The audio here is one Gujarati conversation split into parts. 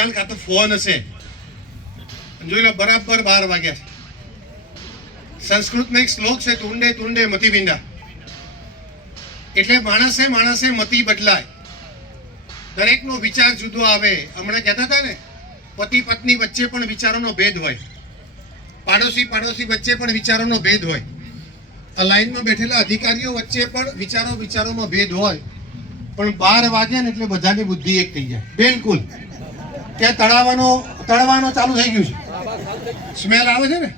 ખ્યાલ કાં તો ફોન હશે. જોઈ લો, બરાબર 12 વાગ્યા છે. સંસ્કૃતમાં એક શ્લોક છે, તુંડે તુંડે મતિ વિંડા. એટલે માણસે મતિ બદલાય, દરેકનો વિચાર જુદો આવે. હમણાં કહેતા હતા ને, પતિ પત્ની વચ્ચે પણ વિચારોનો ભેદ હોય, પાડોશી વચ્ચે પણ વિચારોનો ભેદ હોય, આ લાઈનમાં બેઠેલા અધિકારીઓ વચ્ચે પણ વિચારોમાં ભેદ હોય. પણ 12 વાગ્યા ને એટલે બધાની બુદ્ધિ એક થઈ જાય. બિલકુલ ત્યાં તળવાનું ચાલુ થઈ ગયું છે, સ્મેલ આવે છે ને.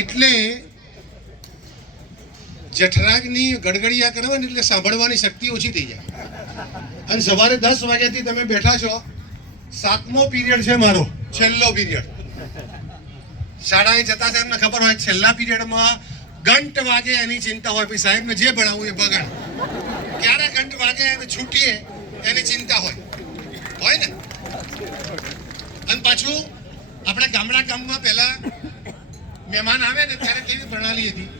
એટલે જઠરાગની ગડગડિયા કરવાની એટલે સાંભળવાની શક્તિ ઓછી થઈ જાય. અને સવારે 10 વાગ્યાથી તમે બેઠા છો, 7મો પીરિયડ છે મારો, છેલ્લો પીરિયડ. શાળાએ જતા સાહેબને ખબર હોય છેલ્લા પીરિયડમાં ઘંટ વાગે એની ચિંતા હોય, પછી સાહેબને જે ભણાવવું એ બગાડ. ક્યારે ઘંટ વાગે અને છૂટીએ એની ચિંતા હોય ને. અને પાછું આપણે ગામમાં પહેલા મહેમાન આવે ને ત્યારે કેવી પ્રણાલી હતી.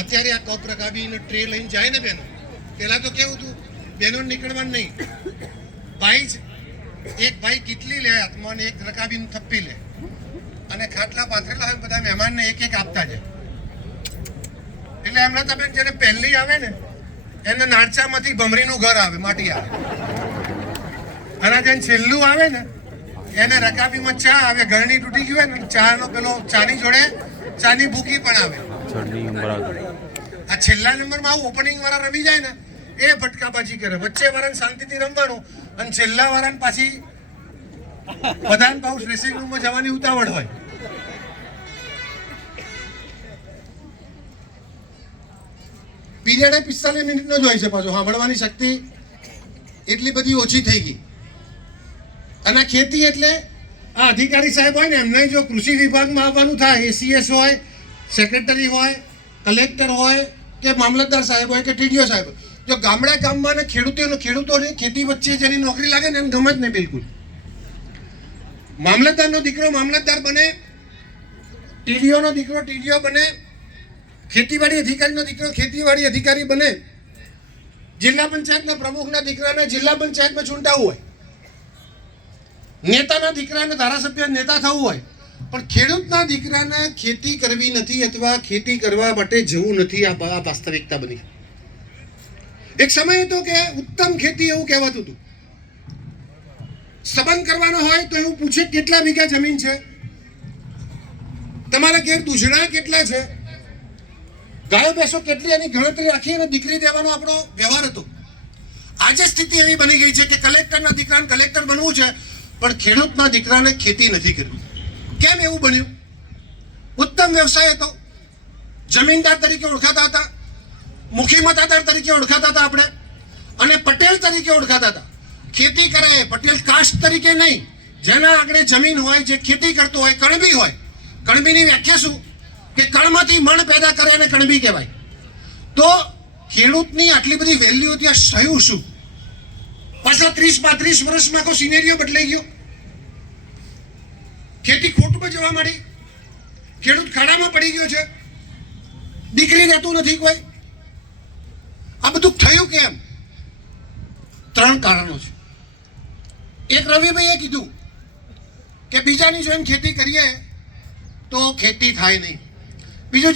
અત્યારે આ કપ રકાબીને ટ્રે લઈને જાય ને બેનો, પેલા તો કેવું હતું, બેનો નીકળવાનું નહીં. એક ભાઈ કેટલી લે હાથમાં, એક રકાબીનું થપ્પી લે, અને ખાટલા પાથરેલા હોય બધા મહેમાનને એક આપતા જાય. એટલે એમના તમે જેને પહેલી આવે ને એને નાળચામાંથી ભમરીનું ઘર આવે, માટી આવે. અને જેને છેલ્લું આવે ને એને રકાબીમાં ચા આવે, ઘરની તૂટી ગયું હોય ને ચાનો પેલો ચાની જોડે ચાની ભૂકી પણ આવે. આ છેલ્લા નંબરમાં આવું ઓપનિંગ વાળા રમી જાય ને એ ભટકાબાજી કરે. વચ્ચે વાળાને શાંતિથી રમવાનું, અને છેલ્લા વાળાને પાછી બધાને પાછું ડ્રેસિંગ રૂમમાં જવાની ઉતાવળ હોય. પીરિયડ 45 મિનિટનો જ હોય છે. પાછો સાંભળવાની શક્તિ એટલી બધી ઓછી થઈ ગઈ. અને ખેતી એટલે આ અધિકારી સાહેબ હોય ને એમને જો કૃષિ વિભાગમાં આવવાનું થાય, એસીએસ હોય, સેક્રેટરી હોય, કલેક્ટર હોય કે મામલતદાર સાહેબ હોય કે ટીડીઓ સાહેબ, જો ગામમાં ને ખેડૂતોને ખેતી વચ્ચે જેની નોકરી લાગે ને એને ગમે જ નહીં બિલકુલ. મામલતદારનો દીકરો મામલતદાર બને, ટીડીઓનો દીકરો ટીડીઓ બને, ખેતીવાડી અધિકારીનો દીકરો ખેતીવાડી અધિકારી બને, જિલ્લા પંચાયતના પ્રમુખના દીકરાને જિલ્લા પંચાયતમાં ચૂંટાવવું હોય, નેતાના દીકરાને ધારાસભ્ય નેતા થવું હોય, પણ ખેડૂતના દીકરાને ખેતી કરવી નથી અથવા ખેતી કરવા માટે જવું નથી. આ વાસ્તવિકતા બની. એક સમય હતો કે ઉત્તમ ખેતી એવું કહેવાતું હતું. સંબંધ કરવાનો હોય તો એવું પૂછે કેટલા વીઘા જમીન છે, તમારા ઘેર દૂધણા કેટલા છે, ગાયો ભેંસો કેટલી, એની ગણતરી રાખી અને દીકરી દેવાનો આપણો વ્યવહાર હતો. આજે સ્થિતિ એવી બની ગઈ છે કે કલેક્ટરના દીકરાને કલેક્ટર બનવું છે, પણ ખેડૂતના દીકરાને ખેતી નથી કરવી. કેમ એવું બન્યું? ઉત્તમ વ્યવસાય હતો, જમીનદાર તરીકે ઓળખાતા હતા, મુખી મતાદાર તરીકે ઓળખાતા હતા આપણે, અને પટેલ તરીકે ઓળખાતા હતા. ખેતી કરે પટેલ કાસ્ટ તરીકે નહીં, જેના આગળ જમીન હોય, જે ખેતી કરતો હોય, કણબી હોય. કણબીની વ્યાખ્યા શું? કે કણમાંથી મણ પેદા કરે અને કણબી કહેવાય. તો ખેડૂતની આટલી બધી વેલ્યુ ત્યાં થયું શું? પાછલા 30-35 વર્ષમાં આખો સિનેરિયો બદલાઈ ગયો. ખેતી ખોટમાં જવા માંડી, ખેડૂત ખાડામાં પડી ગયો છે, દીકરી રહેતું નથી કોઈ. આ બધું થયું કેમ? 3 કારણો છે. એક રવિભાઈએ કીધું કે બીજાની જોઈને ખેતી કરીએ તો ખેતી થાય નહીં. બીજું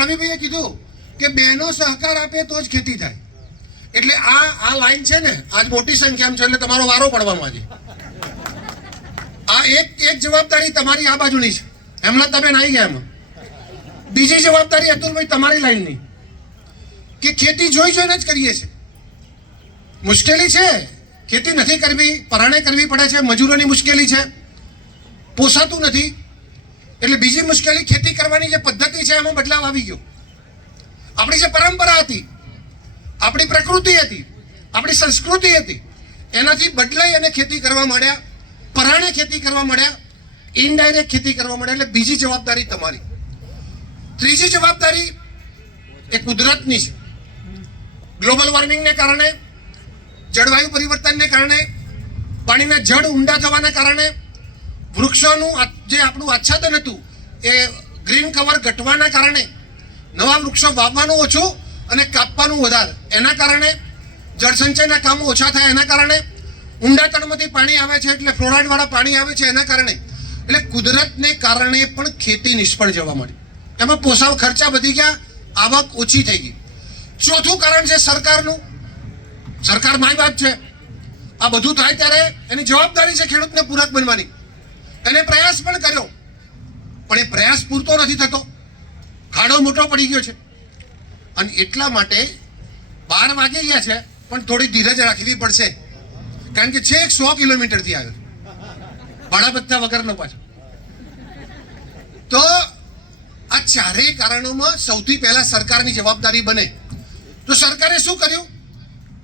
રવિભાઈએ કીધું કે બહેનો સહકાર આપે તો જ ખેતી થાય. એટલે આ લાઈન છે ને, આજ મોટી સંખ્યામાં છે, એટલે તમારો વારો પડવાનો આજે. આ એક જવાબદારી તમારી આ બાજુની છે, એમના તમે આવી ગયા એમાં. બીજી જવાબદારી અતુલભાઈ તમારી લાઈનની, કે ખેતી જોઈને જ કરીએ છીએ. મુશ્કેલી છે, ખેતી નથી કરવી, પરાણે કરવી પડે છે, મજૂરોની મુશ્કેલી છે, પોસાતું નથી. એટલે બીજી મુશ્કેલી ખેતી કરવાની જે પદ્ધતિ છે એમાં બદલાવ આવી ગયો. આપણી જે પરંપરા હતી, આપણી પ્રકૃતિ હતી, આપણી સંસ્કૃતિ હતી, એનાથી બદલાઈ અને ખેતી કરવા માંડ્યા, પરાણે ખેતી કરવા માંડ્યા, ઇનડાયરેક્ટ ખેતી કરવા માંડ્યા. એટલે બીજી જવાબદારી તમારી. ત્રીજી જવાબદારી એ કુદરતની છે. ગ્લોબલ વોર્મિંગને કારણે, જળવાયુ પરિવર્તનને કારણે, પાણીના જળ ઊંડા થવાના કારણે, વૃક્ષોનું જે આપણું આચ્છાદન હતું એ ગ્રીન કવર ઘટવાના કારણે, નવા વૃક્ષો વાવવાનું ઓછું અને કાપવાનું વધારે, એના કારણે જળસંચયના કામો ઓછા થાય, એના કારણે ઊંડા તળમાંથી પાણી આવે છે એટલે ફ્લોરાઇડવાળા પાણી આવે છે એના કારણે, એટલે કુદરતને કારણે પણ ખેતી નિષ્ફળ જવા માંડી. એમાં પોસાવ ખર્ચા વધી ગયા, આવક ઓછી થઈ ગઈ. ચોથું કારણ છે સરકારનું. સરકાર માય બાપ છે. આ બધું થાય ત્યારે એની જવાબદારી છે ખેડૂતને પૂરક બનવાની. એને પ્રયાસ પણ કર્યો, પણ એ પ્રયાસ પૂરતો નથી થતો. ખાડો મોટો પડી ગયો છે અને એટલા માટે 12 વાગી ગયા છે, પણ થોડી ધીરજ રાખવી પડશે, કારણ કે છેક 100 કિલોમીટરથી આવ્યો, ભાડા ભથ્થા વગરનો પાછો. તો આ ચારેય કારણોમાં સૌથી પહેલા સરકારની જવાબદારી બને. તો સરકારે શું કર્યું?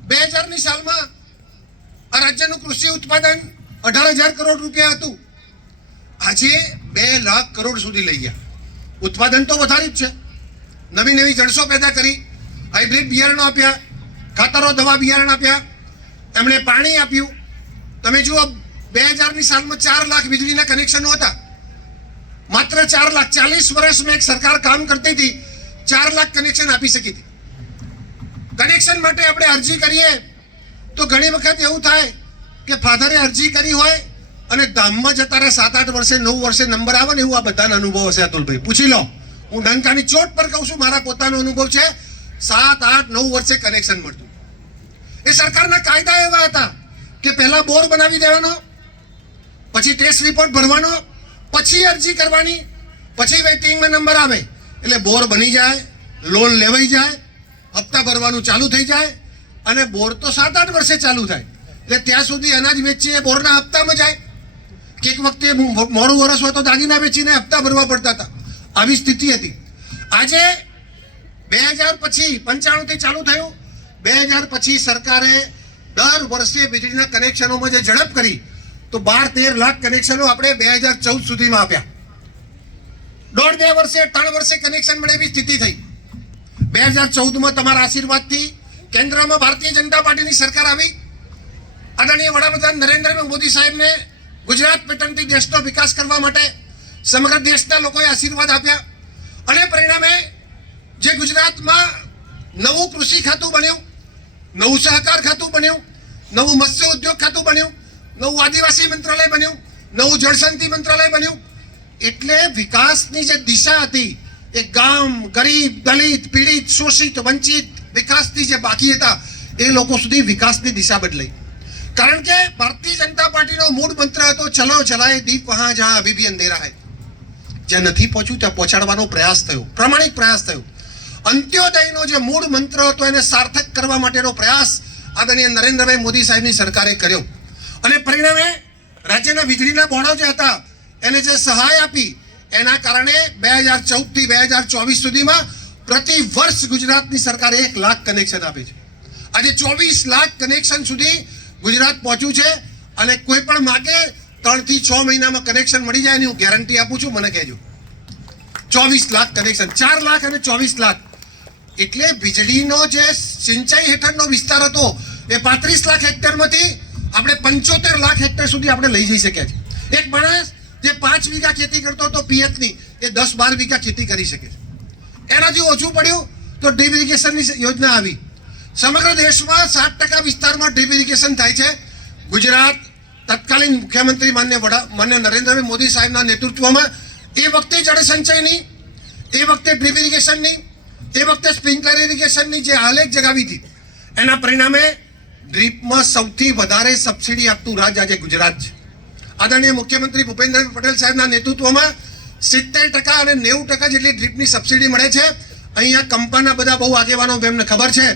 2000ની સાલમાં આ રાજ્યનું કૃષિ ઉત્પાદન 18,000 કરોડ રૂપિયા હતું. આજે 2 લાખ કરોડ સુધી લઈ ગયા. ઉત્પાદન તો વધારી જ છે. નવી નવી જણસો પેદા કરી, હાઇબ્રિડ બિયારણો આપ્યા, ખાતરો દવા બિયારણ આપ્યા, એમણે પાણી આપ્યું. તમે જુઓ 2000ની સાલમાં 4 લાખ વીજળીના કનેક્શનો હતા. માત્ર 4 લાખ. 40 વર્ષમાં એક સરકાર કામ કરતી હતી, 4 લાખ કનેક્શન આપી શકી હતી. કનેક્શન માટે આપણે અરજી કરીએ તો ઘણી વખત એવું થાય કે ફાધરે અરજી કરી હોય અને ધામમાં જતા રહે 7-8 વર્ષે 9 વર્ષે નંબર આવે ને, એવું આ બધાનો અનુભવ હશે. અતુલભાઈ પૂછી લો, હું ડંકાની ચોટ પર કહું છું, મારા પોતાનો અનુભવ છે. 7-8-9 વર્ષે કનેક્શન મળતું. એ સરકારના કાયદા એવા હતા કે પહેલા બોર બનાવી દેવાનો, પછી ટેસ્ટ રિપોર્ટ ભરવાનો, પછી અરજી કરવાની, પછી વેઇટિંગમાં નંબર આવે એટલે બોર બની જાય, લોન લેવાઈ જાય, હપ્તા ભરવાનું ચાલુ થઈ જાય અને બોર તો 7-8 વર્ષે ચાલુ થાય. એટલે ત્યાં સુધી અનાજ વેચીએ બોરના હપ્તામાં જાય. એક વખતે મોડું વરસ હોય તો દાગીના વેચીને હપ્તા ભરવા પડતા હતા. આવી સ્થિતિ હતી. આજે 2000 પછી 95થી ચાલુ થયું. 2000 પછી સરકારે દર વર્ષે વીજળીના કનેક્શનોમાં જે ઝડપ કરી, તો 12-13 લાખ કનેક્શનો આપણે 2014 સુધીમાં આપ્યા. 1.5-2 વર્ષે 3 વર્ષે કનેક્શન મળે એવી સ્થિતિ થઈ. 2014માં તમારા આશીર્વાદથી કેન્દ્રમાં ભારતીય જનતા પાર્ટીની સરકાર આવી. આદરણીય વડાપ્રધાન નરેન્દ્ર મોદી સાહેબને ગુજરાત પેટર્નથી દેશનો વિકાસ કરવા માટે સમગ્ર દેશના લોકોએ આશીર્વાદ આપ્યા અને પરિણામે જે ગુજરાતમાં નવું કૃષિ ખાતું બન્યું, નવું સહકાર ખાતું બન્યું, નવું મત્સ્ય ઉદ્યોગ ખાતું બન્યું, નવું આદિવાસી મંત્રાલય બન્યું, નવું જળશક્તિ મંત્રાલય બન્યું. એટલે વિકાસની જે દિશા હતી એ ગામ, ગરીબ, દલિત, પીડિત, શોષિત, વંચિત, વિકાસથી જે બાકી હતા એ લોકો સુધી વિકાસની દિશા બદલાઈ. કારણ કે ભારતીય જનતા પાર્ટીનો મૂળ મંત્ર હતો, ચલો ચલાએ દીપ વહાં જહાં અભી ભી અંધેરા હૈ. જ્યાં નથી પહોંચ્યું ત્યાં પહોંચાડવાનો પ્રયાસ થયો, પ્રામાણિક પ્રયાસ થયો. અંત્યોદયનો જે મૂળ મંત્ર હતો એને સાર્થક કરવા માટેનો પ્રયાસ આદરણીય નરેન્દ્રભાઈ મોદી સાહેબની સરકારે કર્યો અને પરિણામે રાજ્યના વીજળીના બોર્ડો જે હતા એને જે સહાય આપી, એના કારણે 2014થી 2024 સુધીમાં પ્રતિ વર્ષ ગુજરાતની સરકારે 1 લાખ કનેક્શન આપે છે. આજે 24 લાખ કનેક્શન સુધી ગુજરાત પહોંચ્યું છે અને કોઈ પણ માગે 3 થી 6 મહિનામાં કનેક્શન મળી જાય એની હું ગેરંટી આપું છું. મને કહેજો 24 લાખ કનેક્શન, 4 લાખ અને 24 લાખ. એટલે વીજળીનો જે સિંચાઈ હેઠળનો વિસ્તાર હતો એ 35 લાખ હેક્ટરમાંથી આપણે 75 લાખ હેક્ટર સુધી આપણે લઈ જઈ શક્યા છે. એક માણસ જે 5 વીઘા ખેતી કરતો હતો પિયતની, એ 10-12 વીઘા ખેતી કરી શકે છે. એનાથી ઓછું પડ્યું તો ડ્રીપ ઇરિગેશનની યોજના આવી. સમગ્ર દેશમાં 7% વિસ્તારમાં ડ્રીપ ઇરિગેશન થાય છે. ગુજરાત તત્કાલીન મુખ્યમંત્રી માન્ય નરેન્દ્ર મોદી સાહેબના નેતૃત્વમાં એ વખતે જળ સંચયની, એ વખતે ડ્રીપ ઇરિગેશનની, એ વખતે સ્પ્રિંકલર ઇરિગેશનની જે આલેખ જગાવી હતી, એના પરિણામે ડ્રીપમાં સૌથી વધારે સબસિડી આપતું રાજ્ય આજે ગુજરાત છે. આદરણીય મુખ્યમંત્રી ભૂપેન્દ્ર પટેલ સાહેબના નેતૃત્વમાં 70% અને 90% જેટલી ડ્રીપની સબસિડી મળે છે. અહીંયા કંપનીના બધા બહુ આગેવાનો, એમને ખબર છે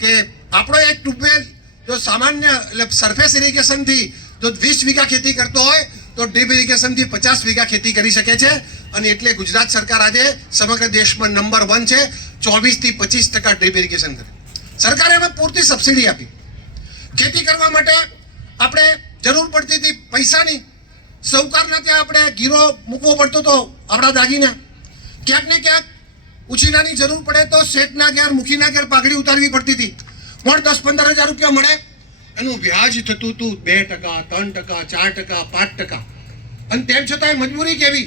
કે આપણો એક ટ્યુબવેલ જો સામાન્ય એટલે સરફેસ ઇરિગેશનથી જો 20 વીઘા ખેતી કરતો હોય તો ડ્રીપ ઇરિગેશનથી 50 વીઘા ખેતી કરી શકે છે. અને એટલે ગુજરાત સરકાર આજે સમગ્ર દેશમાં નંબર 1 છે. 24 થી 25% ડ્રીપ ઇરિગેશન કરે. સરકારે એમાં પૂરતી સબસિડી આપી. ખેતી કરવા માટે આપણે જરૂર પડતી હતી પૈસાની. સૌકારના ત્યાં આપણે ગીરો મૂકવો પડતો હતો આપણા દાગીના. ક્યાંક ને ક્યાંક ઉછીનાની જરૂર પડે તો શેઠના ઘેર, મુખીના ઘેર પાઘડી ઉતારવી પડતી હતી. પણ 10-15 હજાર રૂપિયા મળે, એનું વ્યાજ થતું હતું 2%, 3%, 4%, 5%. અને તેમ છતાંય મજબૂરી કેવી,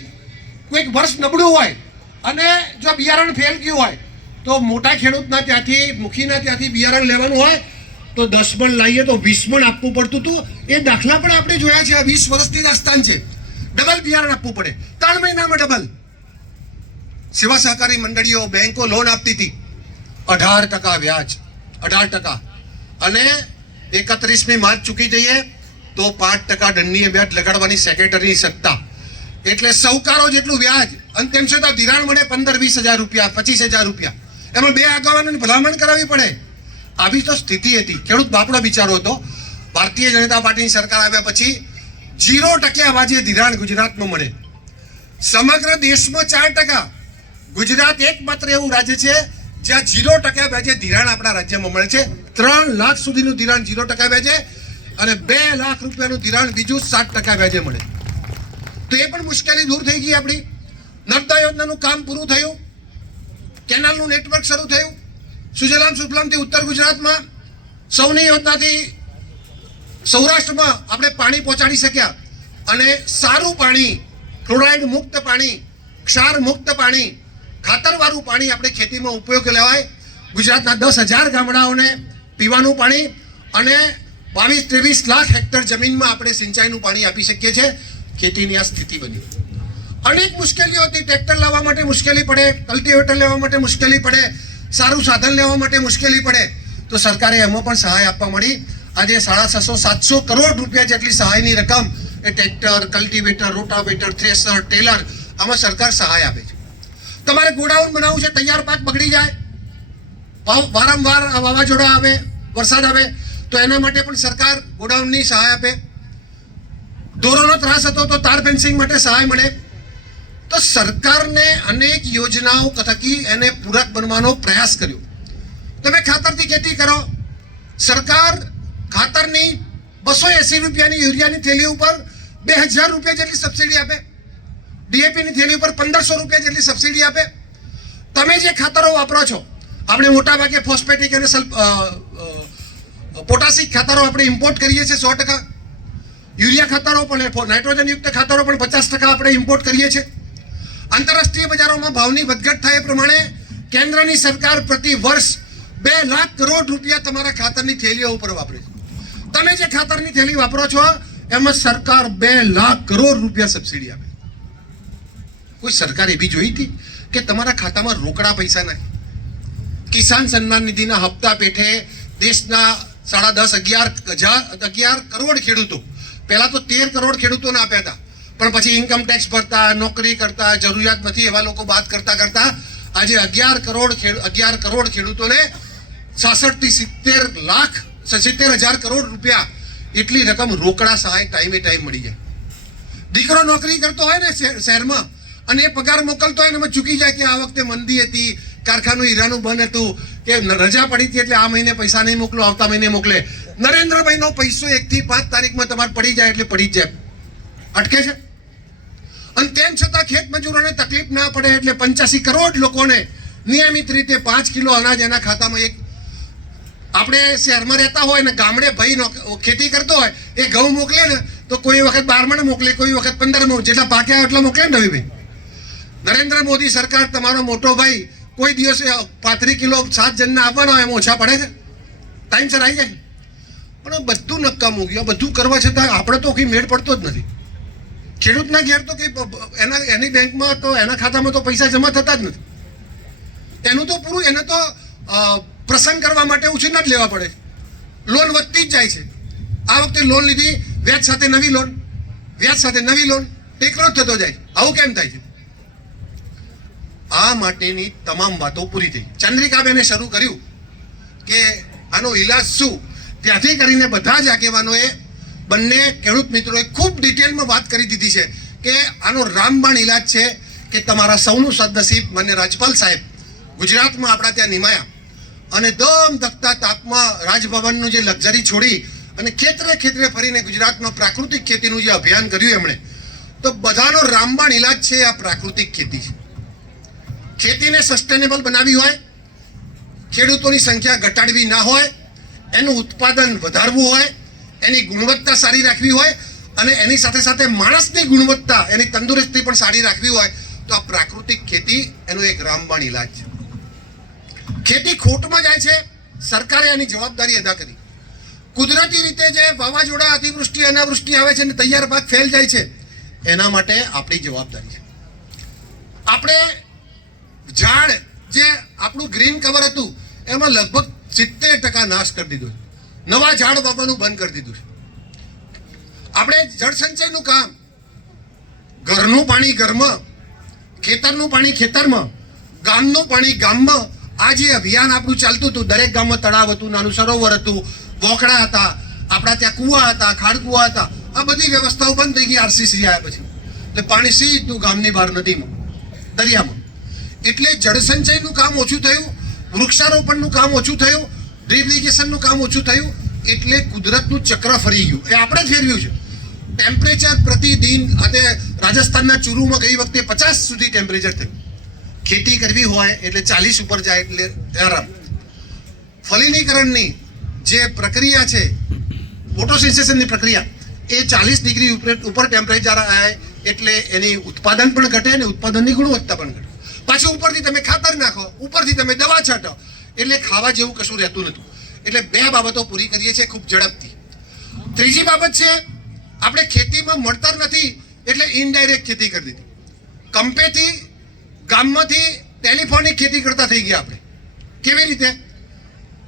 કોઈક વર્ષ નબળું હોય અને જો બિયારણ ફેલ ગયું હોય તો મોટા ખેડૂતના ત્યાંથી, મુખીના ત્યાંથી બિયારણ લેવાનું હોય તો 10 મણ લાવીએ તો 20 મણ આપવું પડતું હતું. એ દાખલા પણ આપણે જોયા છે. 20 વર્ષની દાસ્તાન છે. ડબલ બિયારણ આપવું પડે, 3 મહિનામાં ડબલ. સેવા સહકારી મંડળીઓ, બેંકો લોન આપતી હતી 18% વ્યાજ, 18%. અને 31મી માર્ચ ચૂકી જઈએ તો 5% દંડનીય વ્યાજ લગાડવાની સેક્રેટરીની સત્તા. એટલે સૌકારો જેટલું વ્યાજ, અને તેમ છતાં ધિરાણ મળે 15-20 હજાર રૂપિયા, 25 હજાર રૂપિયા. એમાં 2 આગેવાનોની ભલામણ કરાવવી પડે. આવી તો સ્થિતિ હતી. ખેડૂત બાપડો બિચારો હતો. ભારતીય જનતા પાર્ટીની સરકાર આવ્યા પછી 0% વ્યાજે ધિરાણ ગુજરાતમાં મળે. સમગ્ર દેશમાં 4%. ગુજરાત એકમાત્ર એવું રાજ્ય છે જ્યાં 0% વ્યાજે ધિરાણ આપણા રાજ્યમાં મળે છે. 3 લાખ સુધીનું ધિરાણ 0% વ્યાજે, અને 2 લાખ રૂપિયાનું ધિરાણ બીજું 7% વ્યાજે મળે. તો એ પણ મુશ્કેલી દૂર થઈ ગઈ આપણી. નર્મદા યોજનાનું કામ પૂરું થયું, કેનાલનું નેટવર્ક શરૂ થયું, સુજલામ સુફલામથી ઉત્તર ગુજરાતમાં સૌની યોજનાથી સૌરાષ્ટ્રમાં આપણે પાણી પહોંચાડી શક્યા. અને સારું પાણી, ક્લોરાઇડ મુક્ત પાણી, ક્ષાર મુક્ત પાણી, ખાતરવાળું પાણી આપણે ખેતીમાં ઉપયોગ લેવાય. ગુજરાતના 10,000 ગામડાઓને પીવાનું પાણી અને 22-23 લાખ હેક્ટર જમીનમાં આપણે સિંચાઈનું પાણી આપી શકીએ છીએ. ખેતીની આ સ્થિતિ બની. અનેક મુશ્કેલીઓ હતી. ટ્રેક્ટર લાવવા માટે મુશ્કેલી પડે, કલ્ટિવેટર લેવા માટે મુશ્કેલી પડે, સારું સાધન લેવા માટે મુશ્કેલી પડે. તો સરકારે એમાં પણ સહાય આપવા મળી. આજે 650-700 કરોડ રૂપિયા જેટલી સહાયની રકમ એ tractor, cultivator, rotavator, thresher, trailer, આમાં સરકાર સહાય આપે છે. તમારે ગોડાઉન બનાવવું છે, તૈયાર પાક બગડી જાય, વારંવાર વાવાઝોડા આવે, વરસાદ આવે, તો એના માટે પણ સરકાર ગોડાઉનની સહાય આપે. ઢોરોનો ત્રાસ હતો તો તાર ફેન્સિંગ માટે સહાય મળે. તો સરકારને અનેક યોજનાઓ થકી એને પૂરક બનવાનો પ્રયાસ કર્યો. તમે ખાતરથી ખેતી કરો, સરકાર ખાતરની 280 રૂપિયાની યુરિયાની થેલી ઉપર 2000 રૂપિયા જેટલી સબસિડી આપે. ડીએપીની થેલી ઉપર 1500 રૂપિયા જેટલી સબસિડી આપે. તમે જે ખાતરો વાપરો છો, આપણે મોટાભાગે ફોસ્ફેટિક અને પોટાશિક ખાતરો આપણે ઇમ્પોર્ટ કરીએ છીએ 100%. યુરિયા ખાતરો પણ, નાઇટ્રોજનયુક્ત ખાતરો પણ 50% આપણે ઇમ્પોર્ટ કરીએ છીએ. આંતરરાષ્ટ્રીય બજારોમાં ભાવની વધઘટ થાય એ પ્રમાણે કેન્દ્રની સરકાર પ્રતિ વર્ષ 2 લાખ કરોડ રૂપિયા તમારા ખાતરની થેલીઓ ઉપર વાપરે છે. તમે જે ખાતરની થેલી વાપરો છો એમાં સરકાર 2 લાખ કરોડ રૂપિયા સબસિડી આપે. કોઈ સરકાર એવી જોઈ હતી કે તમારા ખાતામાં રોકડા પૈસા નાખે? કિસાન સન્માન નિધિના હપ્તા પેઠે દેશના 10.5-11 કરોડ ખેડૂતો, પહેલા તો 13 કરોડ ખેડૂતોને આપ્યા હતા, પણ પછી ઇન્કમ ટેક્સ ભરતા, નોકરી કરતા, જરૂરિયાત નથી એવા લોકો બાદ કરતા કરતા આજે 11 કરોડ ખેડૂતોને 66-70 કરોડ રૂપિયા એટલી રકમ રોકડા સહાય ટાઈમે મળી જાય. દીકરો નોકરી કરતો હોય ને શહેરમાં અને એ પગાર મોકલતો હોય ને એમાં ચૂકી જાય કે આ વખતે મંદી હતી, કારખાનું હીરાનું બંધ હતું, કે રજા પડી હતી એટલે આ મહિને પૈસા નહીં મોકલો, આવતા મહિને મોકલે. નરેન્દ્રભાઈનો પૈસો 1 થી 5 તારીખમાં તમારે પડી જાય એટલે પડી જ જાય, અટકે છે. અને તેમ છતાં ખેત મજૂરોને તકલીફ ના પડે એટલે 85 કરોડ લોકોને નિયમિત રીતે 5 કિલો અનાજ એના ખાતામાં. એક આપણે શહેરમાં રહેતા હોય ને ગામડે ભાઈ ખેતી કરતો હોય, એ ઘઉં મોકલે ને તો કોઈ વખત 12 મોકલે, કોઈ વખત 15 જેટલા પાક્યા એટલા મોકલે ને રવિભાઈ. નરેન્દ્ર મોદી સરકાર, તમારો મોટો ભાઈ, કોઈ દિવસે 35 કિલો 7 જણને આપવાના હોય એમ ઓછા પડે છે? ટાઈમસર આવી જાય. પણ બધું નકામું ગયું. બધું કરવા છતાં આપણે તો કંઈ મેળ પડતો જ નથી. ખેડૂતના ઘેર તો કંઈ એની બેંકમાં તો એના ખાતામાં તો પૈસા જમા થતા જ નથી. એનું તો પૂરું, એને તો પ્રસંગ કરવા માટે ઉછીના જ લેવા પડે. લોન વધતી જ જાય છે. આ વખતે લોન લીધી, વ્યાજ સાથે નવી લોન, વ્યાજ સાથે નવી લોન, ટેકરો જ થતો જાય. આવું કેમ થાય છે? આ માટેની તમામ વાતો પૂરી થઈ. ચંદ્રિકાબેને શરૂ કર્યું કે આનો ઈલાજ શું, ત્યાંથી કરીને બધા જ આગેવાનોએ, બંને ખેડૂત મિત્રોએ ખૂબ ડિટેલમાં વાત કરી દીધી છે કે આનો રામબાણ ઈલાજ છે કે તમારા સૌનું સદનસીબ માન્ય રાજપાલ સાહેબ ગુજરાતમાં આપણા ત્યાં નિમાયા અને દમ ધકતા તાપમાં રાજભવનનું જે લક્ઝરી છોડી અને ખેતરે ફરીને ગુજરાતમાં પ્રાકૃતિક ખેતીનું જે અભિયાન કર્યું એમણે, તો બધાનો રામબાણ ઈલાજ છે આ પ્રાકૃતિક ખેતી છે. ખેતીને સસ્ટેનેબલ બનાવી હોય, ખેડૂતોની સંખ્યા ઘટાડવી ના હોય, એનું ઉત્પાદન વધારવું હોય, એની ગુણવત્તા સારી રાખવી હોય અને એની સાથે સાથે માણસની ગુણવત્તા, એની તંદુરસ્તી પણ સારી રાખવી હોય, તો આ પ્રાકૃતિક ખેતી એનો એક રામબાણ ઈલાજ છે. ખેતી ખોટમાં જાય છે, સરકારે એની જવાબદારી અદા કરી. કુદરતી રીતે જે વાવાઝોડા, અતિવૃષ્ટિ, અનાવૃષ્ટિ આવે છે અને તૈયાર પાક ફેલ જાય છે, એના માટે આપણી જવાબદારી છે. આપણે ઝાડ જે આપણું ગ્રીન કવર હતું એમાં લગભગ 70% નાશ કરી દીધો છે. નવા ઝાડ વાવવાનું બંધ કરી દીધું છે. આપણે જળ સંચયનું કામ, ઘરનું પાણી ઘરમાં, ખેતરનું પાણી ખેતરમાં, ગામનું પાણી ગામમાં, આ જે અભિયાન આપણું ચાલતું હતું, દરેક ગામમાં તળાવ હતું, નાનું સરોવર હતું, બોકડા હતા, આપણા ત્યાં કુવા હતા, ખાડ કુવા હતા, આ બધી વ્યવસ્થાઓ બંધ થઈ ગઈ આરસીસી આવ્યા પછી. એટલે પાણી સીધું ગામની બહાર નદીમાં, દરિયામાં. એટલે જળ સંચયનું કામ ઓછું થયું, વૃક્ષારોપણનું કામ ઓછું થયું, ડ્રીપ ઇરિગેશનનું કામ ઓછું થયું. એટલે કુદરતનું ચક્ર ફરી ગયું, એ આપણે જ ફેરવ્યું છે. ટેમ્પરેચર પ્રતિદિન, આજે રાજસ્થાનના ચુરુમાં ગઈ વખતે 50 સુધી ટેમ્પરેચર થયું. ખેતી કરવી હોય એટલે 40 ઉપર જાય એટલે આરામ. ફલિનીકરણની જે પ્રક્રિયા છે, ફોટોસિન્થેસિસની પ્રક્રિયા, એ 40 ડિગ્રી ઉપર ટેમ્પરેચર આવે એટલે એની ઉત્પાદન પણ ઘટે અને ઉત્પાદનની ગુણવત્તા પણ ઘટે. પાછું ઉપરથી તમે ખાતર નાખો, ઉપરથી તમે દવા છાંટો, એટલે ખાવા જેવું કશું રહેતું નથી. એટલે 2 બાબતો પૂરી કરીએ છીએ ખૂબ ઝડપથી. ત્રીજી બાબત છે, આપણે ખેતીમાં મળતર નથી એટલે ઇનડાયરેક્ટ ખેતી કરી દીધી. કંપેથી, ગામમાંથી ટેલિફોનિક ખેતી કરતા થઈ ગયા આપણે. કેવી રીતે?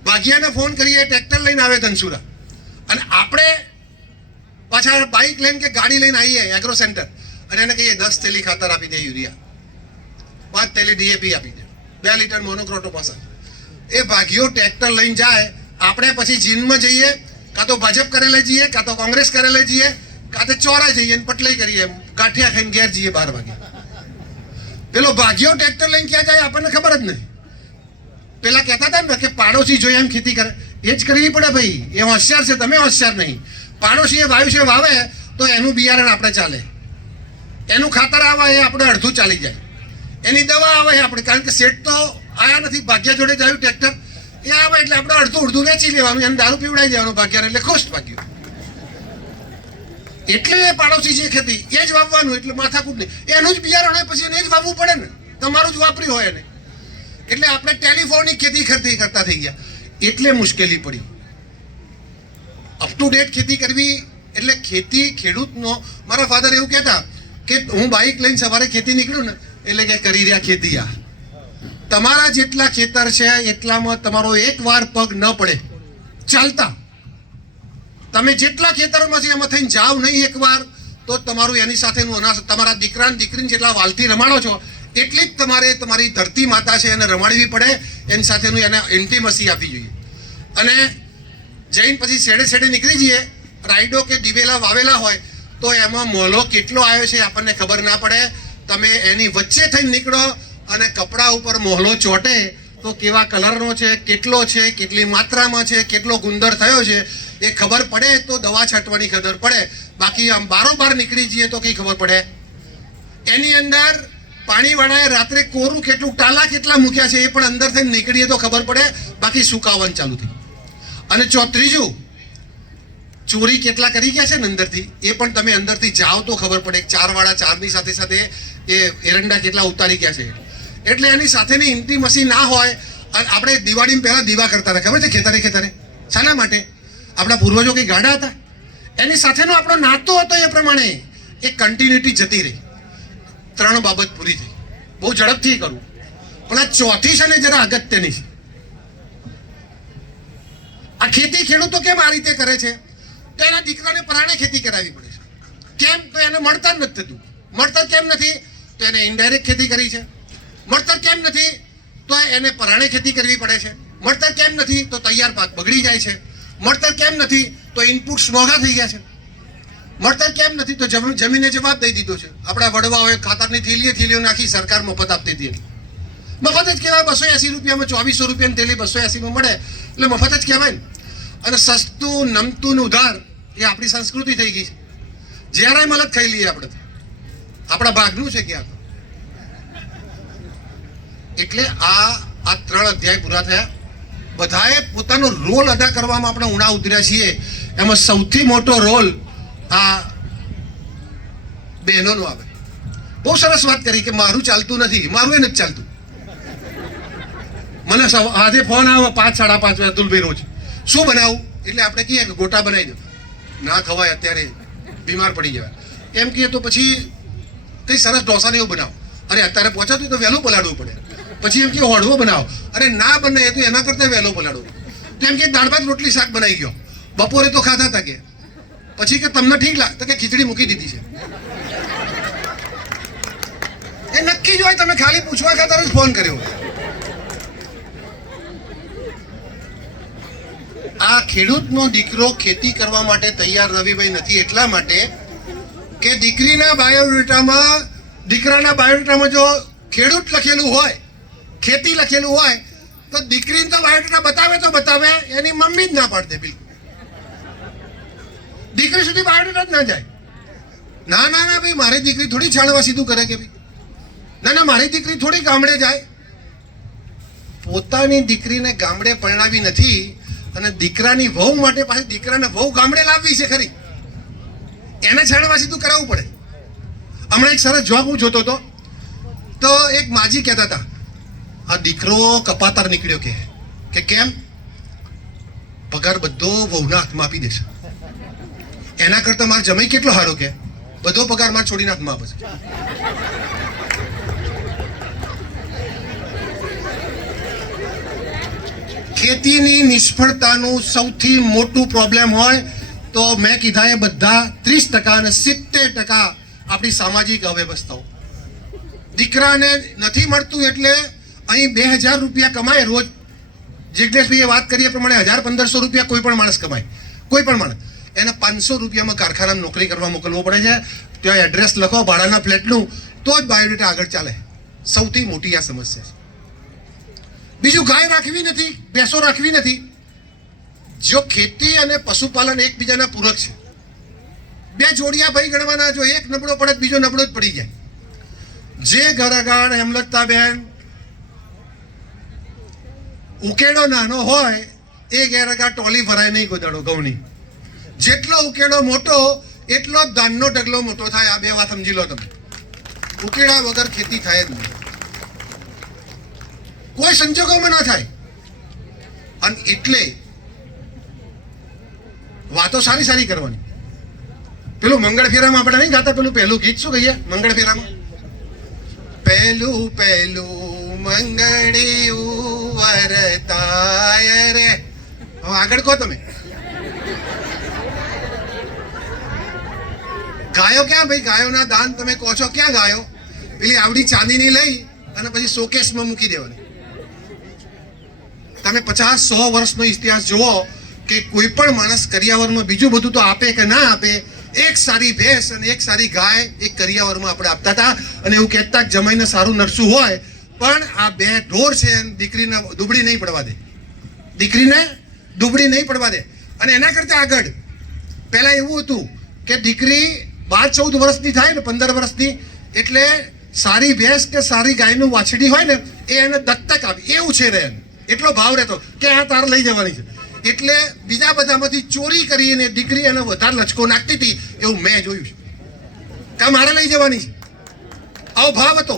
ભાગિયાને ફોન કરીએ, ટ્રેક્ટર લઈને આવે ધનસુરા, અને આપણે પાછા બાઇક લઈને કે ગાડી લઈને આવીએ એગ્રો સેન્ટર, અને એને કહીએ 10 થેલી ખાતર આપી દે, યુરિયા 5 થેલી ડીએપી આપી દે, 2 લીટર મોનોક્રોટોફોસ. એ ભાગીઓ ટ્રેક્ટર લઈને જાય, આપણે પછી જીનમાં જઈએ, કાં તો ભાજપ કરેલે જઈએ, કાં તો કોંગ્રેસ કરેલે જઈએ, કાં તો ચોરા જઈએ ને પટલાઈ કરીએ, ગાંઠિયા ખાઈને ઘેર જઈએ 12 વાગે. પેલો ભાગ્યો ટ્રેક્ટર લઈને ક્યાં જાય આપણને ખબર જ નથી. પેલા કહેતા હતા ને કે પાડોશી જોઈએ એમ ખેતી કરે, એ જ કરવી પડે ભાઈ. એ હોશિયાર છે, તમે હોશિયાર નહીં. પાડોશીએ વાવ્યું છે, વાવે તો એનું બિયારણ આપણે ચાલે, એનું ખાતર આવે એ આપણે અડધું ચાલી જાય, એની દવા આવે આપણે, કારણ કે શેઠ તો આયા નથી, ભાગ્યા જોડે જાય ટ્રેક્ટર, એ આવે એટલે આપણે અડધું વેચી લેવાનું, એને દારૂ પીવડાવી દેવાનું ભાગ્યાને, એટલે ખુશ ભાગ્યું. એટલે એ પાડોશી જે ખેતી એ જ વાવવાનું, એટલે માથાકૂટ નહીં. એનું જ બિયારણ હોય પછી એને જ વાવવું પડે ને, તમારું જ વાપર્યું હોય એને. એટલે આપણે ટેલિફોનિક ખેતી કરતા થઈ ગયા, એટલે મુશ્કેલી પડી. અપ ટુ ડેટ ખેતી કરવી એટલે ખેતી ખેડૂતનો, મારા ફાધર એવું કહેતા કે હું બાઇક લઈને સવારે ખેતી નીકળું ને એટલે કે કરી રહ્યા ખેતી. આ તમારા જેટલા ખેતર છે એટલામાં તમારો એક વાર પગ ન પડે ચાલતા, તમે જેટલા ખેતરમાંથી એમાં થઈને જાવ નહીં એકવાર, તો તમારું એની સાથેનું અનાજ, તમારા દીકરાને દીકરીને જેટલા વાલથી રમાડો છો એટલી જ તમારે તમારી ધરતી માતા છે એને રમાડવી પડે, એની સાથેનું એને ઇન્ટિમસી આપવી જોઈએ. અને જઈને પછી શેડે નીકળી જઈએ, રાયડો કે દિવેલા વાવેલા હોય તો એમાં મોલો કેટલો આવ્યો છે આપણને ખબર ના પડે. તમે એની વચ્ચે થઈને નીકળો અને કપડા ઉપર મોહલો ચોટે તો કેવા કલરનો છે, કેટલો છે, કેટલી માત્રામાં છે, કેટલો ગુંદર થયો છે એ ખબર પડે તો દવા છાંટવાની ખબર પડે. બાકી આમ બારોબાર નીકળી જઈએ તો કઈ ખબર પડે. એની અંદર પાણીવાળાએ રાત્રે કોરું કેટલું, ટાલા કેટલા મૂક્યા છે એ પણ અંદર થઈને નીકળીએ તો ખબર પડે, બાકી સુકાવવાનું ચાલુ થઈ. અને ત્રીજું, ચોરી કેટલા કરી ગયા છે ને અંદરથી, એ પણ તમે અંદરથી જાઓ તો ખબર પડે. 4 વાળા 4ની સાથે એ એરંડા કેટલા ઉતારી ગયા છે. એટલે એની સાથેની ઇન્ટિમસી ના હોય. આપણે દિવાળી પહેલા દીવા કરતા હતા, ખબર છે, ખેતરે. શાના માટે? આપણા પૂર્વજો કઈ ગાડા હતા? એની સાથેનો આપણો નાતો હતો, એ પ્રમાણે એ કન્ટિન્યુટી જતી રહી. 3 બાબત પૂરી થઈ. બહુ ઝડપથી કરું, પણ આ ચોથી છે ને જરા અગત્યની છે. આ ખેતી ખેડૂતો કેમ આ રીતે કરે છે? તો એના દીકરાને પરાણે ખેતી કરાવવી પડે છે. કેમ? તો એને મળતર નથી થતું. મળતર કેમ નથી? તો એને ઇનડાયરેક્ટ ખેતી કરી છે. મળતર કેમ નથી? તો એને પરાણે ખેતી કરવી પડે છે. મળતર કેમ નથી? તો તૈયાર પાક બગડી જાય છે. મળતર કેમ નથી? તો ઇનપુટ્સ મોંઘા થઈ ગયા છે. મળતર કેમ નથી? તો જમીને જવાબ દઈ દીધો છે. આપણા વડવાઓએ ખાતરની થેલીઓ નાખી, સરકાર મફત આપતી હતી. મફત જ કહેવાય. 280 રૂપિયામાં 2400 રૂપિયાની થેલી 280માં મળે એટલે મફત જ કહેવાય ને. અને સસ્તું, નમતું ને ઉધાર એ આપણી સંસ્કૃતિ થઈ ગઈ છે. જ્યારે મલત ખાઈ લઈએ આપણે, આપણા ભાગનું છે ક્યાં. એટલે આ 3 અધ્યાય પૂરા થયા. બધાએ પોતાનો રોલ અદા કરવામાં આપણે ઉણા ઉતર્યા છીએ. એમાં સૌથી મોટો રોલ આ બહેનોનો આવે. બહુ સરસ વાત કરી કે મારું ચાલતું નથી, મારું એ નથી ચાલતું. મને આજે ફોન આવે 5, 5:30 વાગે, અતુલભાઈ રોજ શું બનાવું? એટલે આપણે કહીએ કે ગોટા બનાવી દો, ના ખવાય અત્યારે બીમાર પડી જવાય. એમ કહીએ તો પછી કંઈ સરસ ઢોસાને એવું બનાવો, અરે અત્યારે પહોંચાતું તો વહેલું પલાળવું પડે. પછી એમ કે હોડવો બનાવો, અરે ના બને તો એના કરતાં વહેલું પલાળવું. તો એમ કે દાળ ભાત રોટલી શાક બનાવી ગયો, બપોરે તો ખાતા હતા કે પછી કે તમને ઠીક લાગે કે ખીચડી મૂકી દીધી છે. એ નક્કી જ હોય, તમે ખાલી પૂછવા ખાતર જ ફોન કર્યો. આ ખેડૂતનો દીકરો ખેતી કરવા માટે તૈયાર રવિભાઈ નથી, એટલા માટે કે દીકરાના બાયોડેટામાં જો ખેડૂત લખેલું હોય, ખેતી લખેલું હોય, તો દીકરીને તો બાયોડેટા બતાવે, એની મમ્મી જ ના પાડે. બિલકુલ દીકરી સુધી બાયોડેટા જ ના જાય. ના ના ના ભાઈ, મારી દીકરી થોડી છાણવા સીધું કરે કે ભાઈ, ના ના મારી દીકરી થોડી ગામડે જાય. પોતાની દીકરીને ગામડે પરણાવી નથી અને દીકરાની વહુ માટે પાછી દીકરાને વહુ ગામડે લાવવી છે ખરી, એને છાણવા સીધું કરાવવું પડે. હમણાં એક સરસ જોબ હું જોતો હતો, તો એક માજી કહેતા હતા, આ દીકરો કપાતર નીકળ્યો કે કેમ, પગાર બધો વહુના હાથમાં આપી દેશે. એના કરતા મારો જમાઈ કેટલો સારો કે બધો પગાર મારે છોડીના હાથમાં આપે છે. ખેતીની નિષ્ફળતાનું સૌથી મોટું પ્રોબ્લેમ હોય તો મેં કીધા એ બધા 30% અને 70% આપણી સામાજિક અવ્યવસ્થાઓ. દીકરાને નથી મળતું એટલે અહીં 2000 રૂપિયા કમાય રોજ. જિજ્ઞેશભાઈએ વાત કરી એ પ્રમાણે 1000-1500 રૂપિયા કોઈ પણ માણસ કમાય, કોઈ પણ માણસ. એને 500 રૂપિયામાં કારખાનામાં નોકરી કરવા મોકલવો પડે છે. ત્યાં એડ્રેસ લખો ભાડાના ફ્લેટનું, તો જ બાયોડેટા આગળ ચાલે. સૌથી મોટી આ સમસ્યા છે. બીજું, ગાય રાખવી નથી, ભેંસો રાખવી નથી. જો ખેતી અને પશુપાલન એકબીજાના પૂરક છે, બે જોડિયા ભાઈ ગણવાના, જો એક નબળો પડે બીજો નબળો જ પડી જાય. જે ઘર આગળ હેમલતાબેન ઉકેડો નાનો હોય એ ઘેર આગળ ટોલી ભરાય નહીં કોઈ દાડો ઘઉંની. જેટલો ઉકેડો મોટો એટલો જ ધાનનો ઢગલો મોટો થાય. આ બે વાત સમજી લો તમે. ઉકેડા વગર ખેતી થાય જ નહીં, કોઈ સંજોગોમાં ના થાય. અને એટલે વાતો સારી સારી કરવાની. પેલું મંગળ ફેરામાં આપણે નહીં ગાતા, પેલું પહેલું ગીત શું કહીએ મંગળ ફેરામાં? પહેલું પહેલું મંગળિયું વરતાય રે. હવે આગળ કહો તમે. ગાયો ક્યાં ભાઈ? ગાયોના દાન તમે કહો છો ક્યાં? ગાયો પેલી આવડી ચાંદીની લઈ અને પછી શોકેસમાં મૂકી દેવાની. તમે 50-100 વર્ષનો ઇતિહાસ જુઓ કે કોઈ પણ માણસ કરિયાવરમાં બીજું બધું તો આપે કે ના આપે, એક સારી ભેંસ અને એક સારી ગાય એક કરિયાવરમાં આપણે આપતા હતા. અને એવું કહેતા જમાઈને સારું નરસું હોય, પણ આ બે ઢોર છે દીકરીને દુબળી નહીં પડવા દે, દીકરીને દુબળી નહીં પડવા દે. અને એના કરતાં આગળ પહેલાં એવું હતું કે દીકરી 12-14 વર્ષની થાય ને 15 વર્ષની, એટલે સારી ભેંસ કે સારી ગાયનું વાછડી હોય ને એ એને દત્તક આપી, એવું છે રે. એટલો ભાવ રહેતો કે આ તાર લઈ જવાની છે. એટલે બીજા બધામાંથી ચોરી કરીને દીકરી એને વધારે લચકો નાખતી હતી, એવું મેં જોયું છે. કે મારે લઈ જવાની છે, આવો ભાવ હતો,